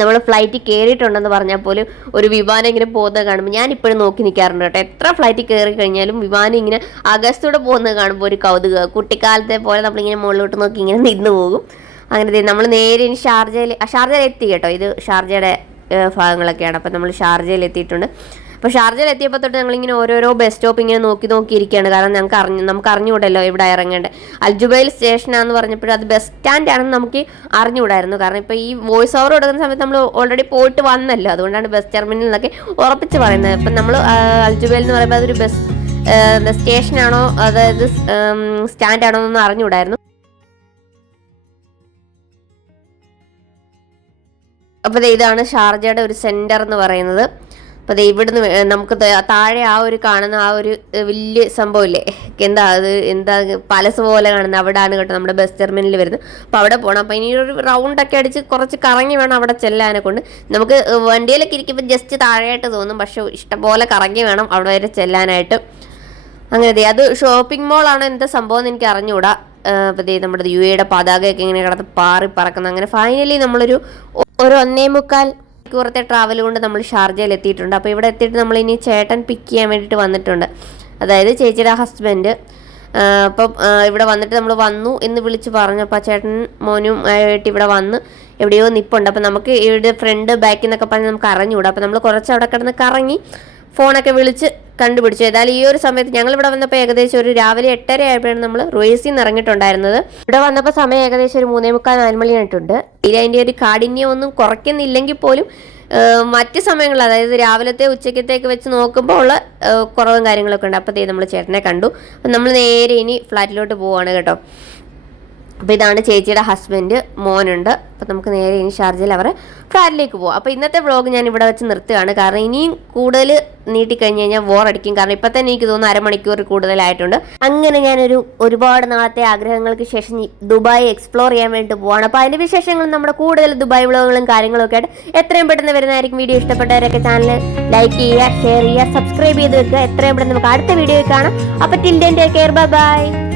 നമ്മൾ ഫ്ലൈറ്റിൽ കയറിയിട്ടുണ്ടെന്ന് പറഞ്ഞാൽ പോലും ഒരു വിമാനം ഇങ്ങനെ പോകുന്നത് കാണുമ്പോൾ ഞാൻ ഇപ്പോഴും നോക്കി നിൽക്കാറുണ്ട് കേട്ടോ. എത്ര ഫ്ലൈറ്റിൽ കയറി കഴിഞ്ഞാലും വിമാനം ഇങ്ങനെ ആകാശത്തൂടെ പോകുന്നത് കാണുമ്പോൾ ഒരു കൗതുക, കുട്ടിക്കാലത്തെ പോലെ നമ്മളിങ്ങനെ മുകളിലോട്ട് നോക്കി ഇങ്ങനെ നിന്ന് പോകും. അങ്ങനെ നമ്മൾ നേരെ ഇനി ഷാർജയിൽ എത്തി കേട്ടോ. ഇത് ഷാർജയുടെ ഭാഗങ്ങളൊക്കെയാണ്. അപ്പോൾ നമ്മൾ ഷാർജയിൽ എത്തിയിട്ടുണ്ട്. അപ്പോൾ ഷാർജയിൽ എത്തിയപ്പോൾ തൊട്ട് ഞങ്ങളിങ്ങനെ ഓരോരോ ബസ് സ്റ്റോപ്പ് ഇങ്ങനെ നോക്കിയിരിക്കുകയാണ്. കാരണം നമുക്ക് അറിഞ്ഞുകൂടല്ലോ ഇവിടെ ഇറങ്ങേണ്ടത്. അൽജുബൈൽ സ്റ്റേഷനാണെന്ന് പറഞ്ഞപ്പോഴും അത് ബസ് സ്റ്റാൻഡാണെന്ന് നമുക്ക് അറിഞ്ഞുകൂടായിരുന്നു. കാരണം ഇപ്പോൾ ഈ വോയിസ് ഓവർ കൊടുക്കുന്ന സമയത്ത് നമ്മൾ ഓൾറെഡി പോയിട്ട് വന്നല്ലോ, അതുകൊണ്ടാണ് ബസ് ടെർമിനൽ എന്നൊക്കെ ഉറപ്പിച്ച് പറയുന്നത്. ഇപ്പം നമ്മൾ അൽജുബൈൽ എന്ന് പറയുമ്പോൾ അതൊരു ബസ് സ്റ്റേഷനാണോ അതായത് സ്റ്റാൻഡാണോ എന്നൊന്നും അറിഞ്ഞുകൂടായിരുന്നു. അപ്പോൾ ഇതാണ് ഷാർജയുടെ ഒരു സെൻറ്റർ എന്ന് പറയുന്നത്. അപ്പോൾ ഇവിടുന്ന് നമുക്ക് താഴെ ആ ഒരു കാണുന്ന ആ ഒരു വലിയ സംഭവമില്ലേ, എന്താ പലസ് പോലെ കാണുന്നത്, അവിടെയാണ് കേട്ടോ നമ്മുടെ ബസ് ടെർമിനൽ വരുന്നത്. അപ്പോൾ അവിടെ പോകണം. അപ്പോൾ ഇനി ഒരു റൗണ്ടൊക്കെ അടിച്ച് കുറച്ച് കറങ്ങി വേണം അവിടെ ചെല്ലാനെ കൊണ്ട്. നമുക്ക് വണ്ടിയിലൊക്കെ ഇരിക്കുമ്പോൾ ജസ്റ്റ് താഴെയായിട്ട് തോന്നും, പക്ഷെ ഇഷ്ടംപോലെ കറങ്ങി വേണം അവിടെ വരെ ചെല്ലാനായിട്ട്. അങ്ങനെ അത് ഷോപ്പിംഗ് മോളാണോ എന്താ സംഭവം എന്ന് എനിക്ക് അറിഞ്ഞുകൂടാ. അപ്പോൾ നമ്മുടെ UAE പതാകയൊക്കെ ഇങ്ങനെ കിടന്ന് പാറി പറക്കുന്നത്. അങ്ങനെ ഫൈനലി നമ്മളൊരു 1.25 മണിക്കൂറത്തെ ട്രാവൽ കൊണ്ട് നമ്മൾ ഷാർജയിൽ എത്തിയിട്ടുണ്ട്. അപ്പോൾ ഇവിടെ എത്തിയിട്ട് നമ്മളിനി ചേട്ടൻ പിക്ക് ചെയ്യാൻ വേണ്ടിയിട്ട് വന്നിട്ടുണ്ട്, അതായത് ചേച്ചിയുടെ ഹസ്ബൻഡ്. അപ്പം ഇവിടെ വന്നിട്ട് നമ്മൾ വന്നു എന്ന് വിളിച്ച് പറഞ്ഞു. അപ്പോൾ ചേട്ടൻ മോനും ആയിട്ട് ഇവിടെ വന്ന് എവിടെയോ നിൽപ്പുണ്ട്. അപ്പോൾ നമുക്ക് ഇവിടെ ഫ്രണ്ട് ബാക്കിൽ നിന്നൊക്കെ പറഞ്ഞ് നമുക്ക് അറിഞ്ഞുകൂടാ. അപ്പോൾ നമ്മൾ കുറച്ച് അവിടെ കിടന്ന് കറങ്ങി ഫോണൊക്കെ വിളിച്ച് കണ്ടുപിടിച്ചു. ഏതായാലും ഈ ഒരു സമയത്ത് ഞങ്ങളിവിടെ വന്നപ്പോൾ ഏകദേശം ഒരു രാവിലെ 8:30 ആയപ്പോഴാണ് നമ്മൾ റോയ്സിൽ നിന്ന് ഇറങ്ങിയിട്ടുണ്ടായിരുന്നത്. ഇവിടെ വന്നപ്പോൾ സമയം ഏകദേശം ഒരു 3:45-4 മണിയായിട്ടുണ്ട്. അതിൻ്റെ ഒരു കാഠിന്യം ഒന്നും കുറയ്ക്കുന്നില്ലെങ്കിൽ പോലും മറ്റ് സമയങ്ങളിൽ അതായത് രാവിലത്തെ ഉച്ചക്കത്തേക്ക് വെച്ച് നോക്കുമ്പോൾ ഉള്ള കുറവും കാര്യങ്ങളൊക്കെ ഉണ്ട്. അപ്പോൾ നമ്മൾ ചേട്ടനെ കണ്ടു. അപ്പം നമ്മൾ നേരെ ഇനി ഫ്ലാറ്റിലോട്ട് പോവുകയാണ് കേട്ടോ. അപ്പോൾ ഇതാണ് ചേച്ചിയുടെ ഹസ്ബൻഡ്, മോനുണ്ട്. അപ്പോൾ നമുക്ക് നേരെ ഇനി ഷാർജയിൽ അവരെ ഫ്ലാറ്റിലേക്ക് പോകാം. അപ്പോൾ ഇന്നത്തെ വ്ളോഗ് ഞാൻ ഇവിടെ വെച്ച് നിർത്തുകയാണ്. കാരണം ഇനിയും കൂടുതൽ നീട്ടിക്കഴിഞ്ഞ് കഴിഞ്ഞാൽ ബോറടിക്കും. കാരണം ഇപ്പം തന്നെ എനിക്ക് തോന്നുന്നു അരമണിക്കൂർ കൂടുതലായിട്ടുണ്ട്. അങ്ങനെ ഞാനൊരു ഒരുപാട് നാളത്തെ ആഗ്രഹങ്ങൾക്ക് ശേഷം ദുബായ് എക്സ്പ്ലോർ ചെയ്യാൻ വേണ്ടി പോവാണ്. അപ്പോൾ അതിൻ്റെ വിശേഷങ്ങളും നമ്മുടെ കൂടുതൽ ദുബായ് വ്ളോഗുകളും കാര്യങ്ങളൊക്കെ ആയിട്ട് എത്രയും പെട്ടെന്ന് വരുന്നതായിരിക്കും. വീഡിയോ ഇഷ്ടപ്പെട്ടവരൊക്കെ ചാനൽ ലൈക്ക് ചെയ്യുക, ഷെയർ ചെയ്യുക, സബ്സ്ക്രൈബ് ചെയ്ത് വെക്കുക. എത്രയും പെട്ടെന്ന് നമുക്ക് അടുത്ത വീഡിയോയിൽ കാണാം. അപ്പോൾ till then take care, bye bye.